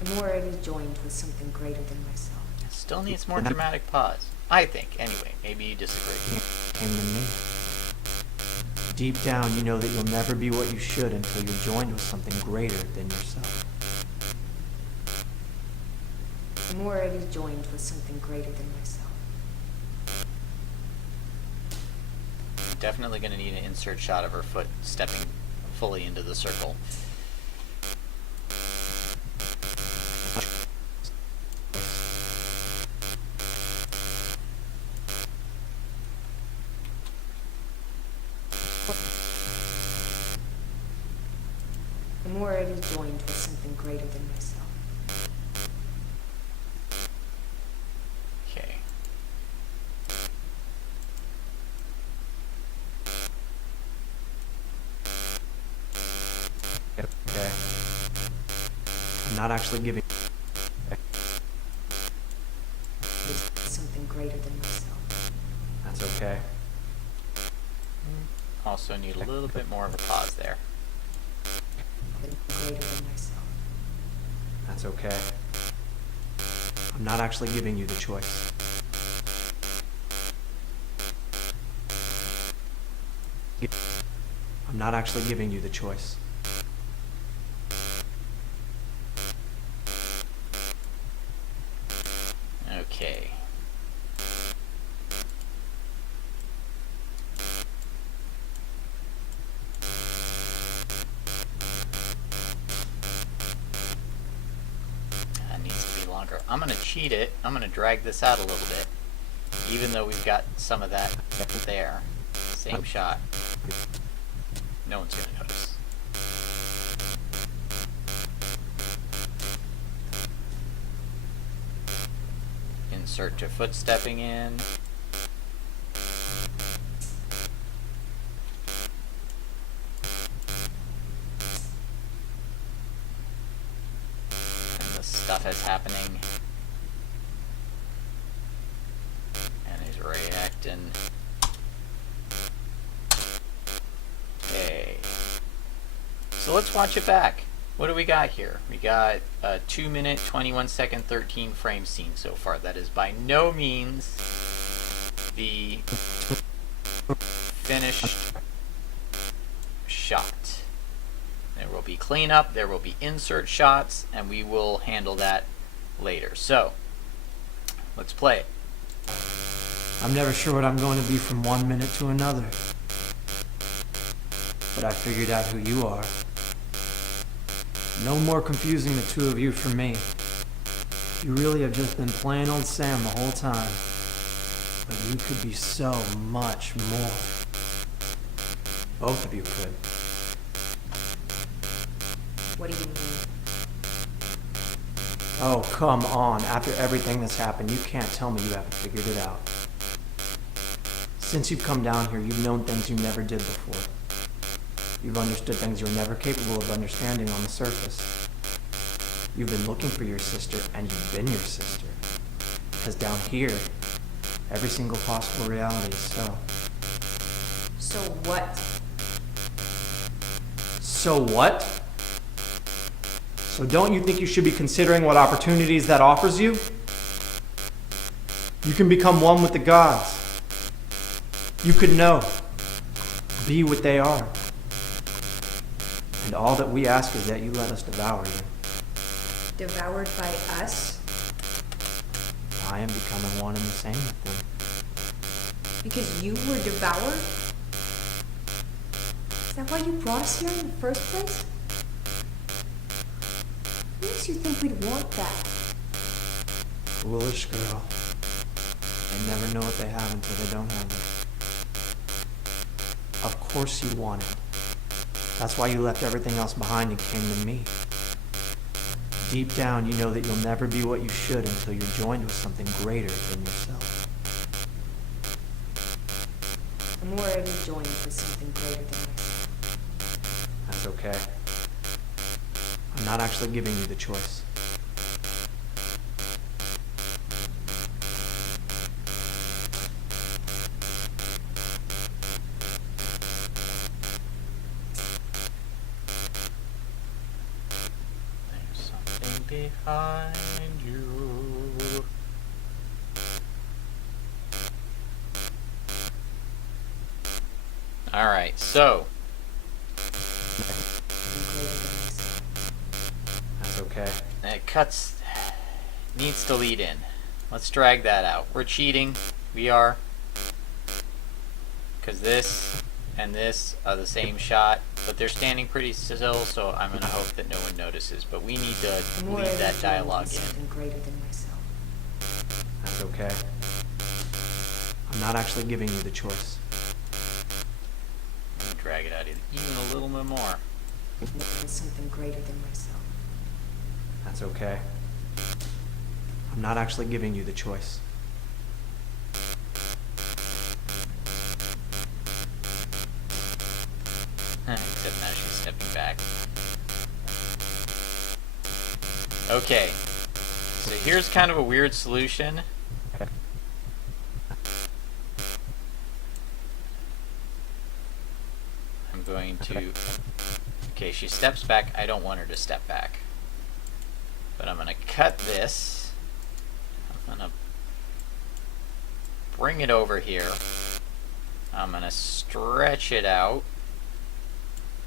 I'm already joined with something greater than myself. Still needs more dramatic pause. I think, anyway. Maybe you disagree. Came to me. Deep down, you know that you'll never be what you should until you're joined with something greater than yourself. I'm already joined with something greater than myself. Definitely going to need an insert shot of her foot stepping fully into the circle. I'm already joined with something greater than myself. Okay. Okay. I'm not actually giving. Something greater than myself. That's okay. Also need a little bit more of a pause there. Greater than myself. That's okay. I'm not actually giving you the choice. I'm not actually giving you the choice. Okay. I'm gonna cheat it. I'm gonna drag this out a little bit, even though we've got some of that there. Same shot. No one's gonna notice. Insert to footstepping in. And the stuff is happening. And he's reacting. Okay. So let's watch it back. What do we got here? We got a 2 minute, 21 second, 13 frame scene so far. That is by no means the finished shot. There will be cleanup, there will be insert shots, and we will handle that later. So, let's play it. I'm never sure what I'm going to be from 1 minute to another. But I figured out who you are. No more confusing the two of you for me. You really have just been plain old Sam the whole time. But you could be so much more. Both of you could. What do you mean? Oh, come on. After everything that's happened, you can't tell me you haven't figured it out. Since you've come down here, you've known things you never did before. You've understood things you were never capable of understanding on the surface. You've been looking for your sister, and you've been your sister. Because down here, every single possible reality is so. So what? So what? So don't you think you should be considering what opportunities that offers you? You can become one with the gods. You could know, be what they are. And all that we ask is that you let us devour you. Devoured by us? I am becoming one and the same with them. Because you were devoured? Is that why you brought us here in the first place? What makes you think we'd want that? Foolish girl. They never know what they have until they don't have it. Of course you want it. That's why you left everything else behind and came to me. Deep down, you know that you'll never be what you should until you're joined with something greater than yourself. I'm already joined with something greater than myself. That's okay. I'm not actually giving you the choice. There's something behind you. Alright, so That's okay. it cuts, needs to lead in. Let's drag that out. We're cheating. We are. Because this and this are the same shot, but they're standing pretty still, so I'm going to hope that no one notices. But we need to I'm leave already that joined dialogue with in. something greater than myself. That's okay. I'm not actually giving you the choice. Drag it out even a little bit more. With something greater than myself. That's okay. I'm not actually giving you the choice. Except now she's stepping back. Okay. So here's kind of a weird solution. I'm going to... Okay, she steps back. I don't want her to step back. But I'm going to cut this. I'm going to bring it over here. I'm going to stretch it out.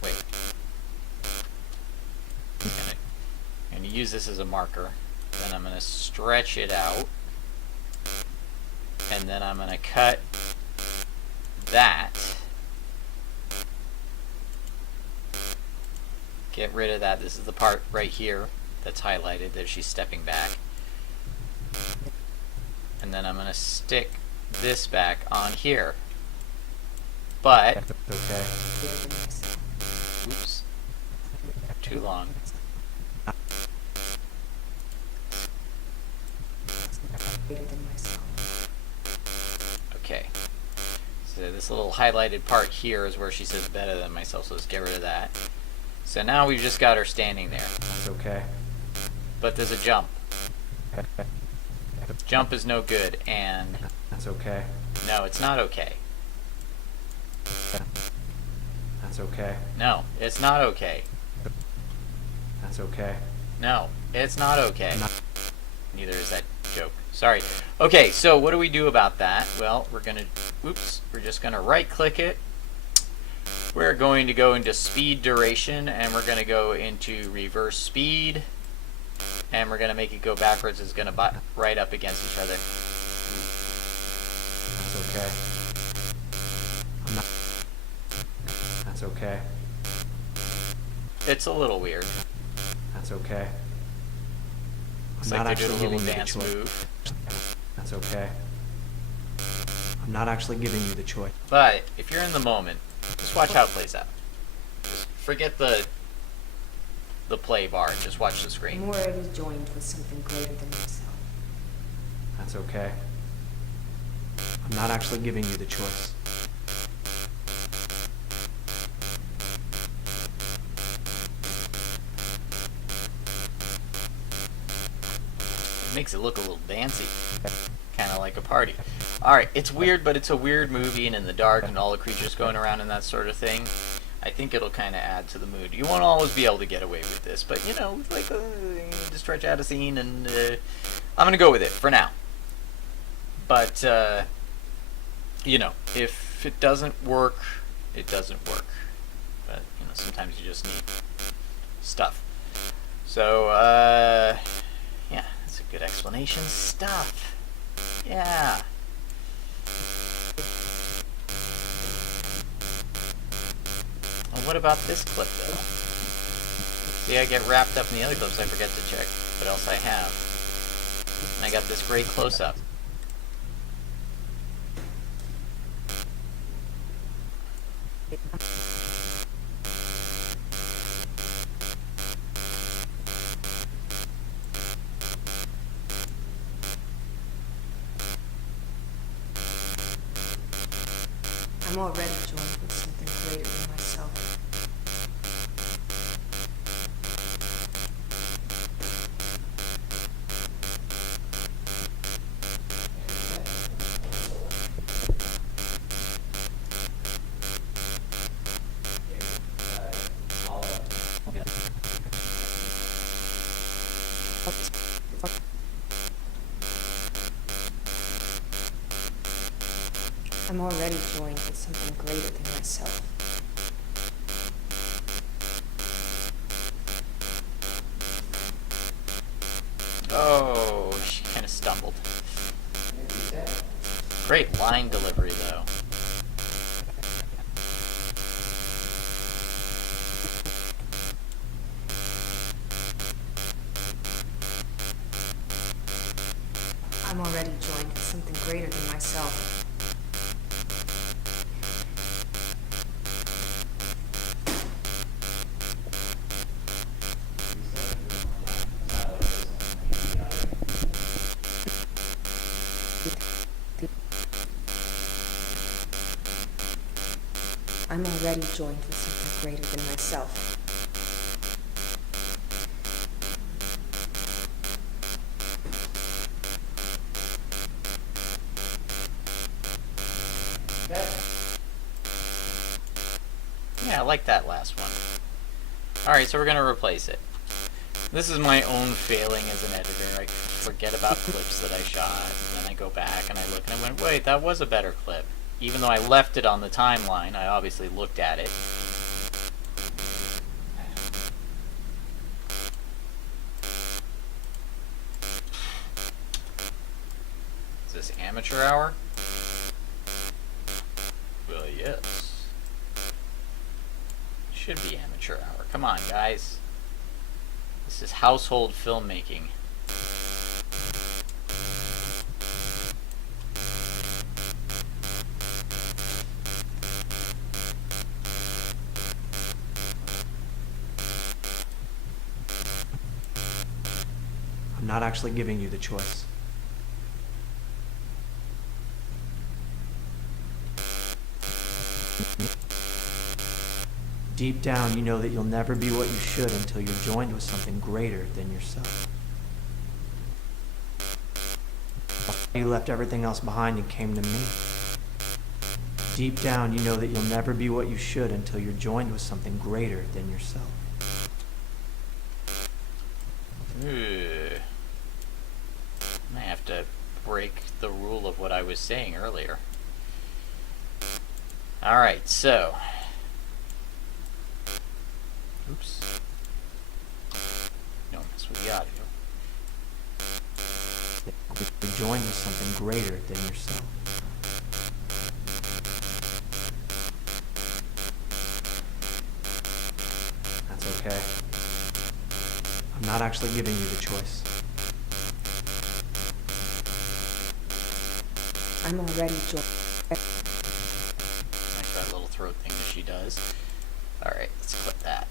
Wait. I'm going to use this as a marker. Then I'm going to stretch it out. And then I'm going to cut that. Get rid of that. This is the part right here that's highlighted that she's stepping back. and then I'm going to stick this back on here. But, Okay. oops, too long. Greater than myself. Okay. So this little highlighted part here is where she says better than myself, so let's get rid of that. So now we've just got her standing there. That's okay. But there's a jump. Jump is no good, and That's okay. no, it's not okay. That's okay. No, it's not okay. That's okay. No, it's not okay. Not- Neither is that joke. Sorry. Okay, so what do we do about that? Well, we're just gonna right click it. We're going to go into speed duration, and we're going to go into reverse speed, and we're going to make it go backwards. It's going to right up against each other. That's okay. I'm not. That's okay. It's a little weird. That's okay. It's I'm like not they did a actually little giving you the dance choice. move. That's okay. I'm not actually giving you the choice. But if you're in the moment, just watch how it plays out. Just forget the play bar. Just watch the screen. I'm already joined with something greater than myself. That's okay. I'm not actually giving you the choice. It makes it look a little dancey. Kind of like a party. Alright, it's weird, but it's a weird movie and in the dark and all the creatures going around and that sort of thing. I think it'll kind of add to the mood. You won't always be able to get away with this, but you know, like, to stretch out a scene, and I'm going to go with it for now. But, you know, if it doesn't work, it doesn't work. But, you know, sometimes you just need stuff. So, yeah, that's a good explanation. Stuff. Yeah. Well, what about this clip, though? See, I get wrapped up in the other clips. I forget to check what else I have. And I got this great close-up. I'm already joined with something greater than myself. I'm already joined with something greater than myself. Oh, she kind of stumbled. Great line delivery, though. I'm already joined with something greater than myself. I'm already joined with something greater than myself. Yeah, I like that last one. Alright, so we're going to replace it. This is my own failing as an editor. I forget about clips that I shot, and then I go back and I look and I went, wait, that was a better clip. Even though I left it on the timeline, I obviously looked at it. Is this amateur hour? Well, yes. Should be amateur hour. Come on, guys. This is household filmmaking. I'm not actually giving you the choice. Deep down, you know that you'll never be what you should until you're joined with something greater than yourself. You left everything else behind and came to me. Deep down, you know that you'll never be what you should until you're joined with something greater than yourself. Ugh. I have to break the rule of what I was saying earlier. Alright, so. Oops. Don't mess with the audio. You're joined with something greater than yourself. That's okay. I'm not actually giving you the choice. I'm already joined. Like that little throat thing that she does. Alright, let's clip that.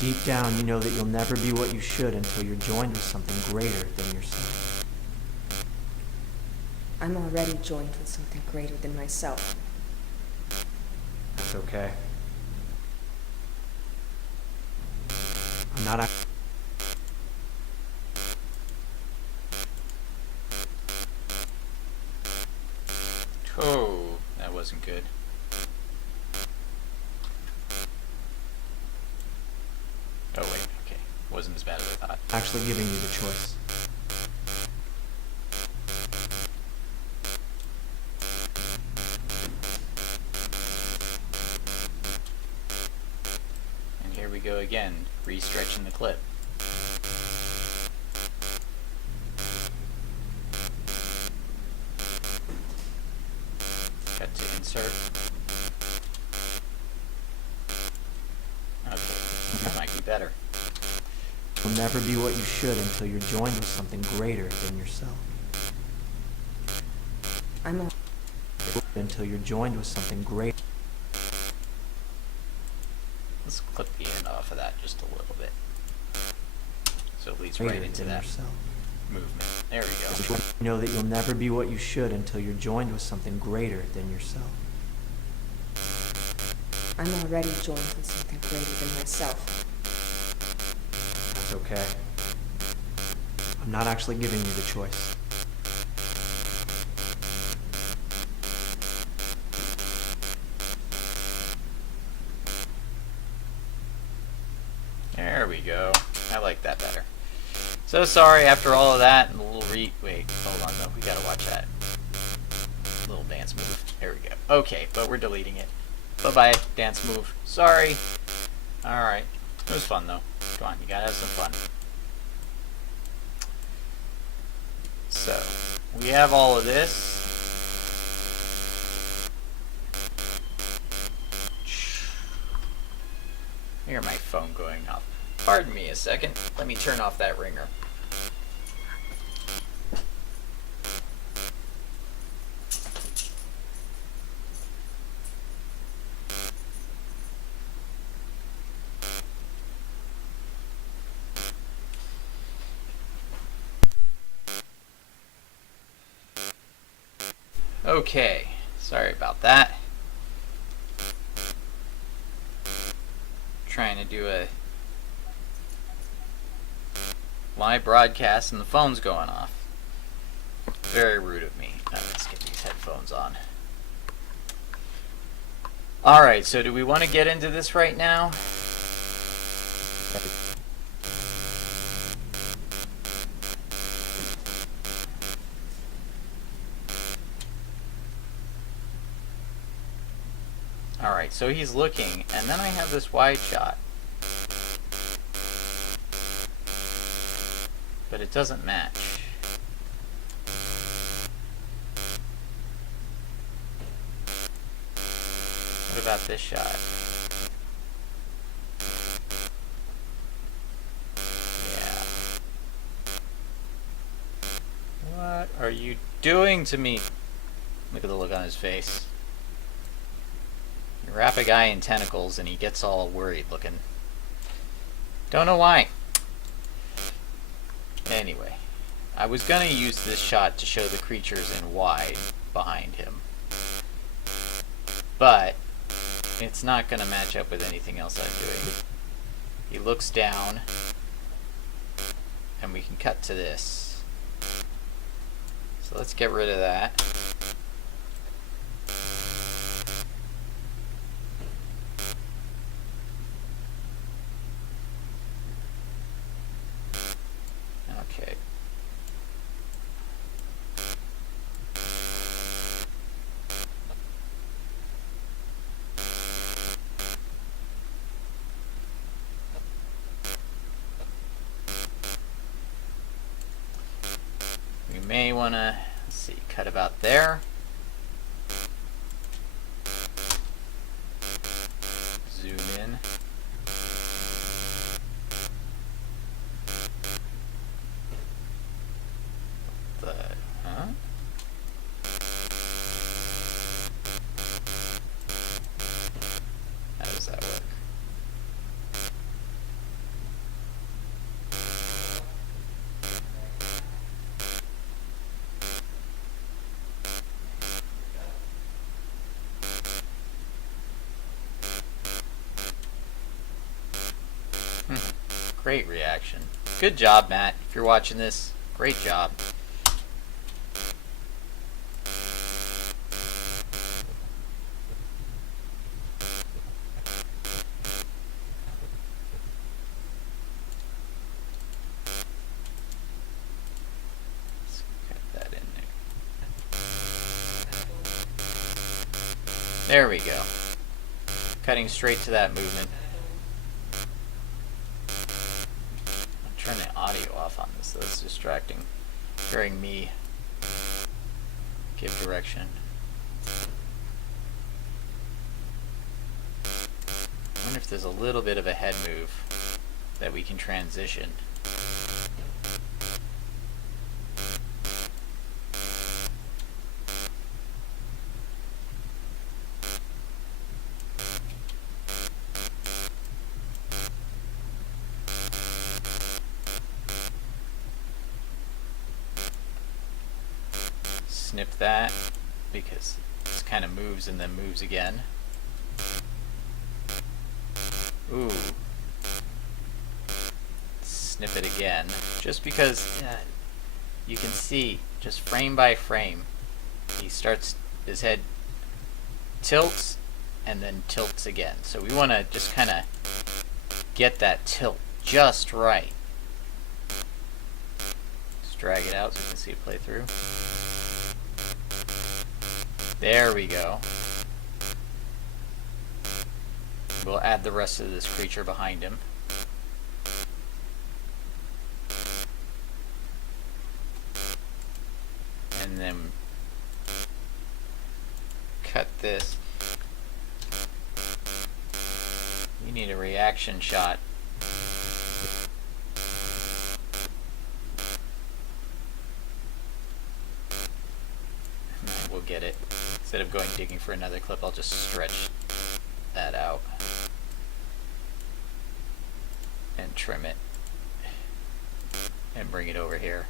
Deep down, you know that you'll never be what you should until you're joined with something greater than yourself. I'm already joined with something greater than myself. That's okay. I'm not. Oh, that wasn't good. Oh wait, okay. Wasn't as bad as I thought. Actually giving you the choice. And here we go again, re-stretching the clip. Cut to insert. Okay, that might be better. You'll never be what you should until you're joined with something greater than yourself. Until you're joined with something great. Let's clip the end off of that just a little bit. So it leads right Greater into than that yourself. movement. There we go. You know that you'll never be what you should until you're joined with something greater than yourself. I'm already joined with something greater than myself. That's okay. I'm not actually giving you the choice. There we go. I like that better. So sorry after all of that and a little wait, hold on though, we gotta watch that. Little dance move. There we go. Okay, but we're deleting it. Bye-bye, dance move. Sorry. Alright. It was fun though. Come on, you gotta have some fun. So, we have all of this. I hear my phone going off. Pardon me a second. Let me turn off that ringer. Okay, sorry about that. Trying to do a live broadcast and the phone's going off. Very rude of me. Let's get these headphones on. Alright, so do we want to get into this right now? Alright, so he's looking, and then I have this wide shot. But it doesn't match. What about this shot? Yeah. What are you doing to me? Look at the look on his face. You're wrap a guy in tentacles and he gets all worried looking. Don't know why. Anyway, I was gonna use this shot to show the creatures in wide behind him, but it's not gonna match up with anything else I'm doing. He looks down, and we can cut to this. So let's get rid of that. Okay. We may want to, let's see, cut about there. Zoom in. Huh? How does that work? Great reaction. Good job, Matt. If you're watching this, great job. Let's cut that in there. There we go. Cutting straight to that movement. Turn the audio off on this, that's distracting. Hearing me give direction. I wonder if there's a little bit of a head move that we can transition. Snip that because this kind of moves and then moves again. Ooh. Snip it again. Just because you can see, just frame by frame, he starts, his head tilts and then tilts again. So we want to just kind of get that tilt just right. Just drag it out so you can see it play through. There we go. We'll add the rest of this creature behind him. And then cut this. We need a reaction shot. We'll get it. Instead of going digging for another clip, I'll just stretch that out and trim it and bring it over here.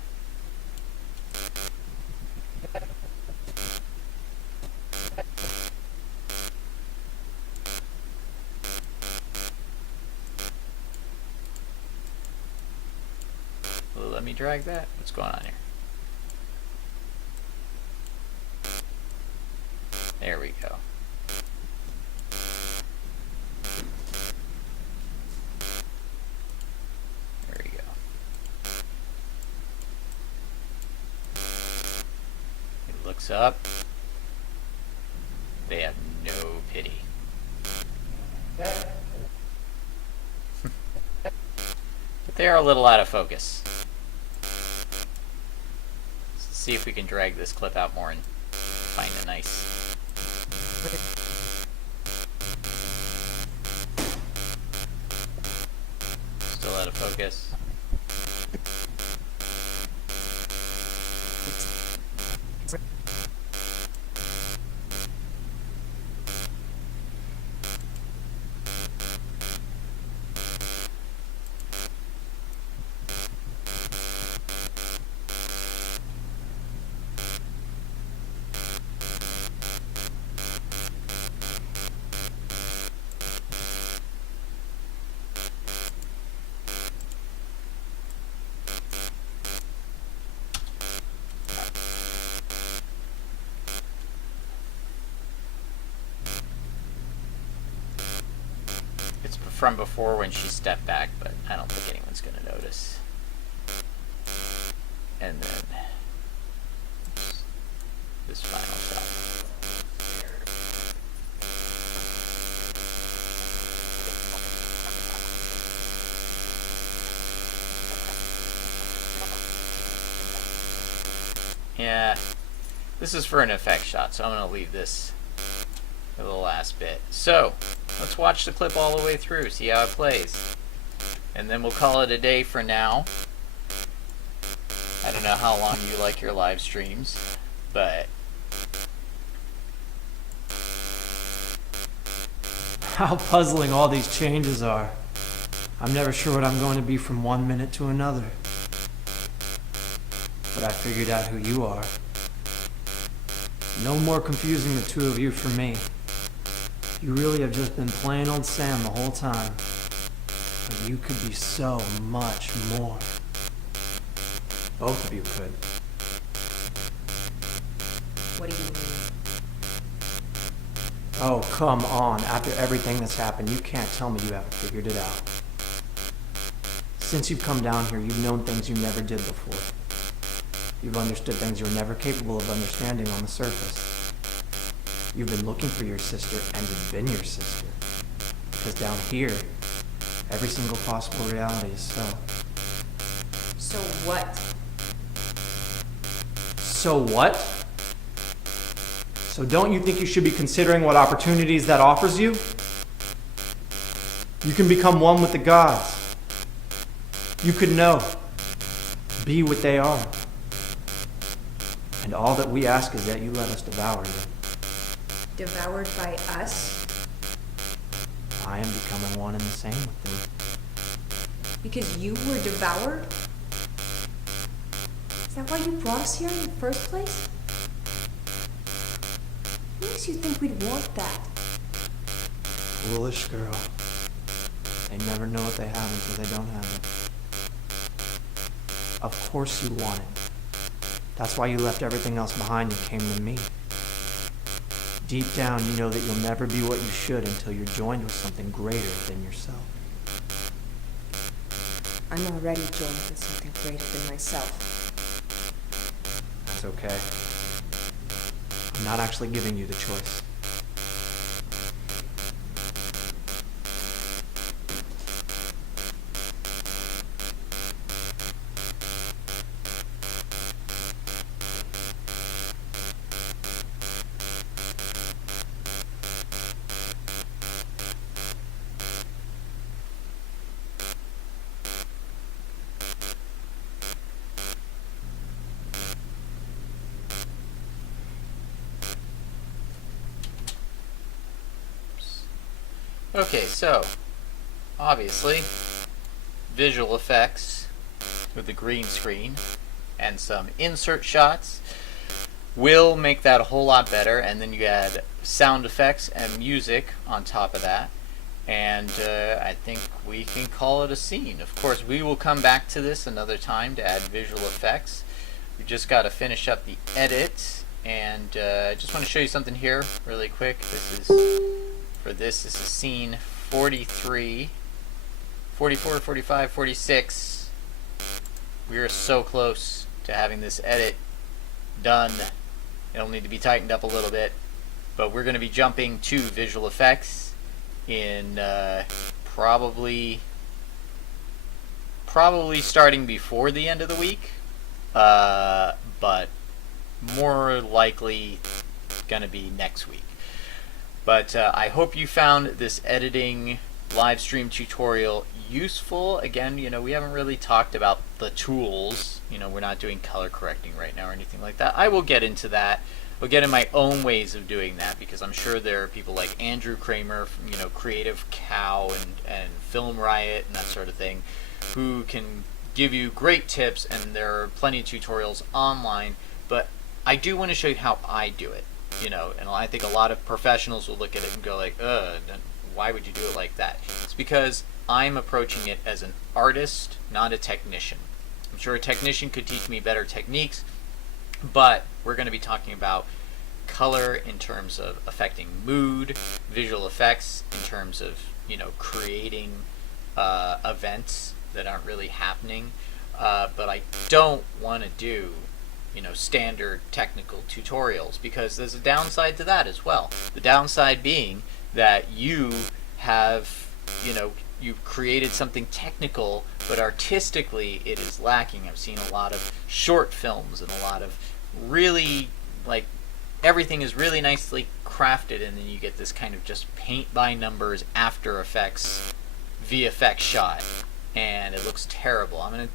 Will it let me drag that? What's going on here? There we go. There we go. He looks up. They have no pity. But they are a little out of focus. Let's see if we can drag this clip out more and find a nice. Still out of focus. from before when she stepped back, but I don't think anyone's going to notice. And then this final shot. Yeah, this is for an effect shot, so I'm going to leave this for the last bit. So, let's watch the clip all the way through, see how it plays. And then we'll call it a day for now. I don't know how long you like your live streams, but... How puzzling all these changes are. I'm never sure what I'm going to be from one minute to another. But I figured out who you are. No more confusing the two of you for me. You really have just been plain old Sam the whole time. But you could be so much more. Both of you could. What do you mean? Oh, come on. After everything that's happened, you can't tell me you haven't figured it out. Since you've come down here, you've known things you never did before. You've understood things you were never capable of understanding on the surface. You've been looking for your sister, and you've been your sister. Because down here, every single possible reality is so. So what? So what? So don't you think you should be considering what opportunities that offers you? You can become one with the gods. You could know, be what they are. And all that we ask is that you let us devour you. Devoured by us? I am becoming one and the same with them. Because you were devoured? Is that why you brought us here in the first place? What makes you think we'd want that? Foolish girl. They never know what they have until they don't have it. Of course you want it. That's why you left everything else behind and came to me. Deep down, you know that you'll never be what you should until you're joined with something greater than yourself. I'm already joined with something greater than myself. That's okay. I'm not actually giving you the choice. Okay, so, obviously, visual effects with the green screen and some insert shots will make that a whole lot better, and then you add sound effects and music on top of that, and I think we can call it a scene. Of course, we will come back to this another time to add visual effects. We just got to finish up the edit, and I just want to show you something here really quick. This is scene 43, 44, 45, 46. We are so close to having this edit done. It'll need to be tightened up a little bit, but we're going to be jumping to visual effects in probably starting before the end of the week, but more likely going to be next week. But I hope you found this editing live stream tutorial useful. Again, we haven't really talked about the tools. We're not doing color correcting right now or anything like that. I will get into that. I'll get in my own ways of doing that, because I'm sure there are people like Andrew Kramer, Creative Cow and Film Riot and that sort of thing, who can give you great tips, and there are plenty of tutorials online. But I do want to show you how I do it. And I think a lot of professionals will look at it and go like, why would you do it like that? It's because I'm approaching it as an artist, not a technician. I'm sure a technician could teach me better techniques, but we're going to be talking about color, in terms of affecting mood, visual effects, in terms of, creating events that aren't really happening. But I don't want to do, standard technical tutorials, because there's a downside to that as well. The downside being that you have, you've created something technical, but artistically it is lacking. I've seen a lot of short films and a lot of really, like, everything is really nicely crafted, and then you get this kind of just paint by numbers After Effects VFX shot, and it looks terrible. I'm going to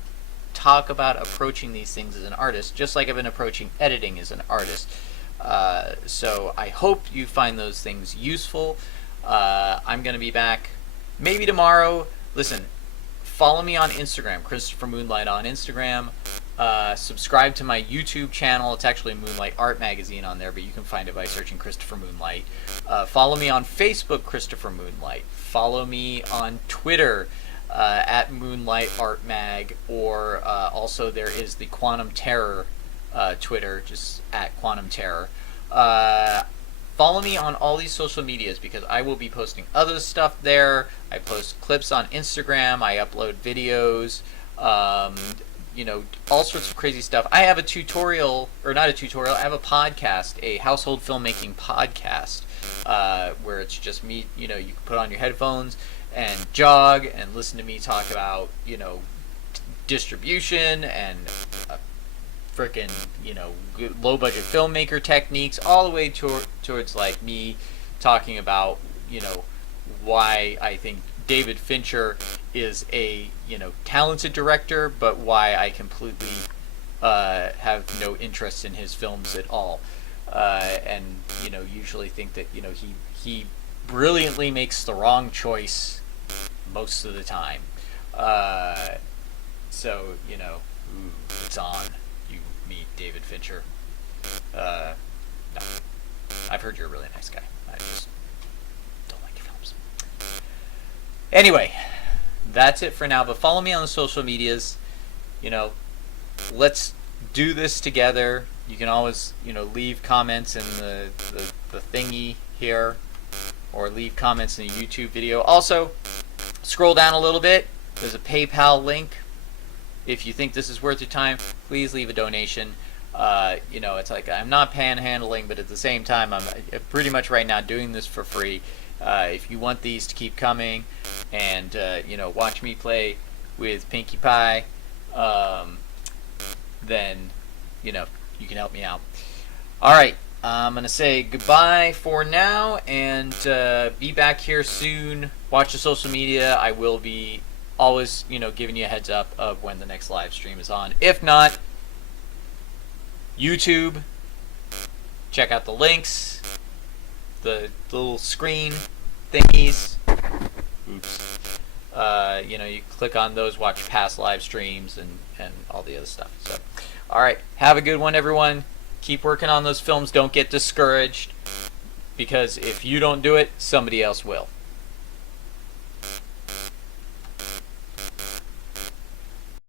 talk about approaching these things as an artist, just like I've been approaching editing as an artist. So I hope you find those things useful. I'm going to be back maybe tomorrow. Listen, follow me on Instagram, Christopher Moonlight on Instagram. Subscribe to my YouTube channel. It's actually Moonlight Art Magazine on there, but you can find it by searching Christopher Moonlight. Follow me on Facebook, Christopher Moonlight. Follow me on Twitter, at Moonlight Art Mag, or also there is the Quantum Terror Twitter, just at Quantum Terror. Follow me on all these social medias, because I will be posting other stuff there. I post clips on Instagram. I upload videos. All sorts of crazy stuff. I have a tutorial, or not a tutorial, I have a podcast, a household filmmaking podcast, where it's just me, you can put on your headphones and jog and listen to me talk about, distribution and frickin', low budget filmmaker techniques, all the way towards like me talking about, why I think David Fincher is a, talented director, but why I completely have no interest in his films at all. And, usually think that, he brilliantly makes the wrong choice most of the time. So, it's on. You meet David Fincher. No. I've heard you're a really nice guy. I just don't like your films. Anyway, that's it for now. But follow me on the social medias. Let's do this together. You can always, leave comments in the thingy here, or leave comments in the YouTube video. Also, scroll down a little bit. There's a PayPal link. If you think this is worth your time, please leave a donation. It's like I'm not panhandling, but at the same time, I'm pretty much right now doing this for free. If you want these to keep coming, and watch me play with Pinkie Pie, then you can help me out. All right, I'm gonna say goodbye for now, and be back here soon. Watch the social media. I will be always, giving you a heads up of when the next live stream is on. If not, YouTube. Check out the links, the little screen thingies. Oops. You click on those, watch past live streams, and all the other stuff. So, all right, have a good one, everyone. Keep working on those films. Don't get discouraged, because if you don't do it, somebody else will.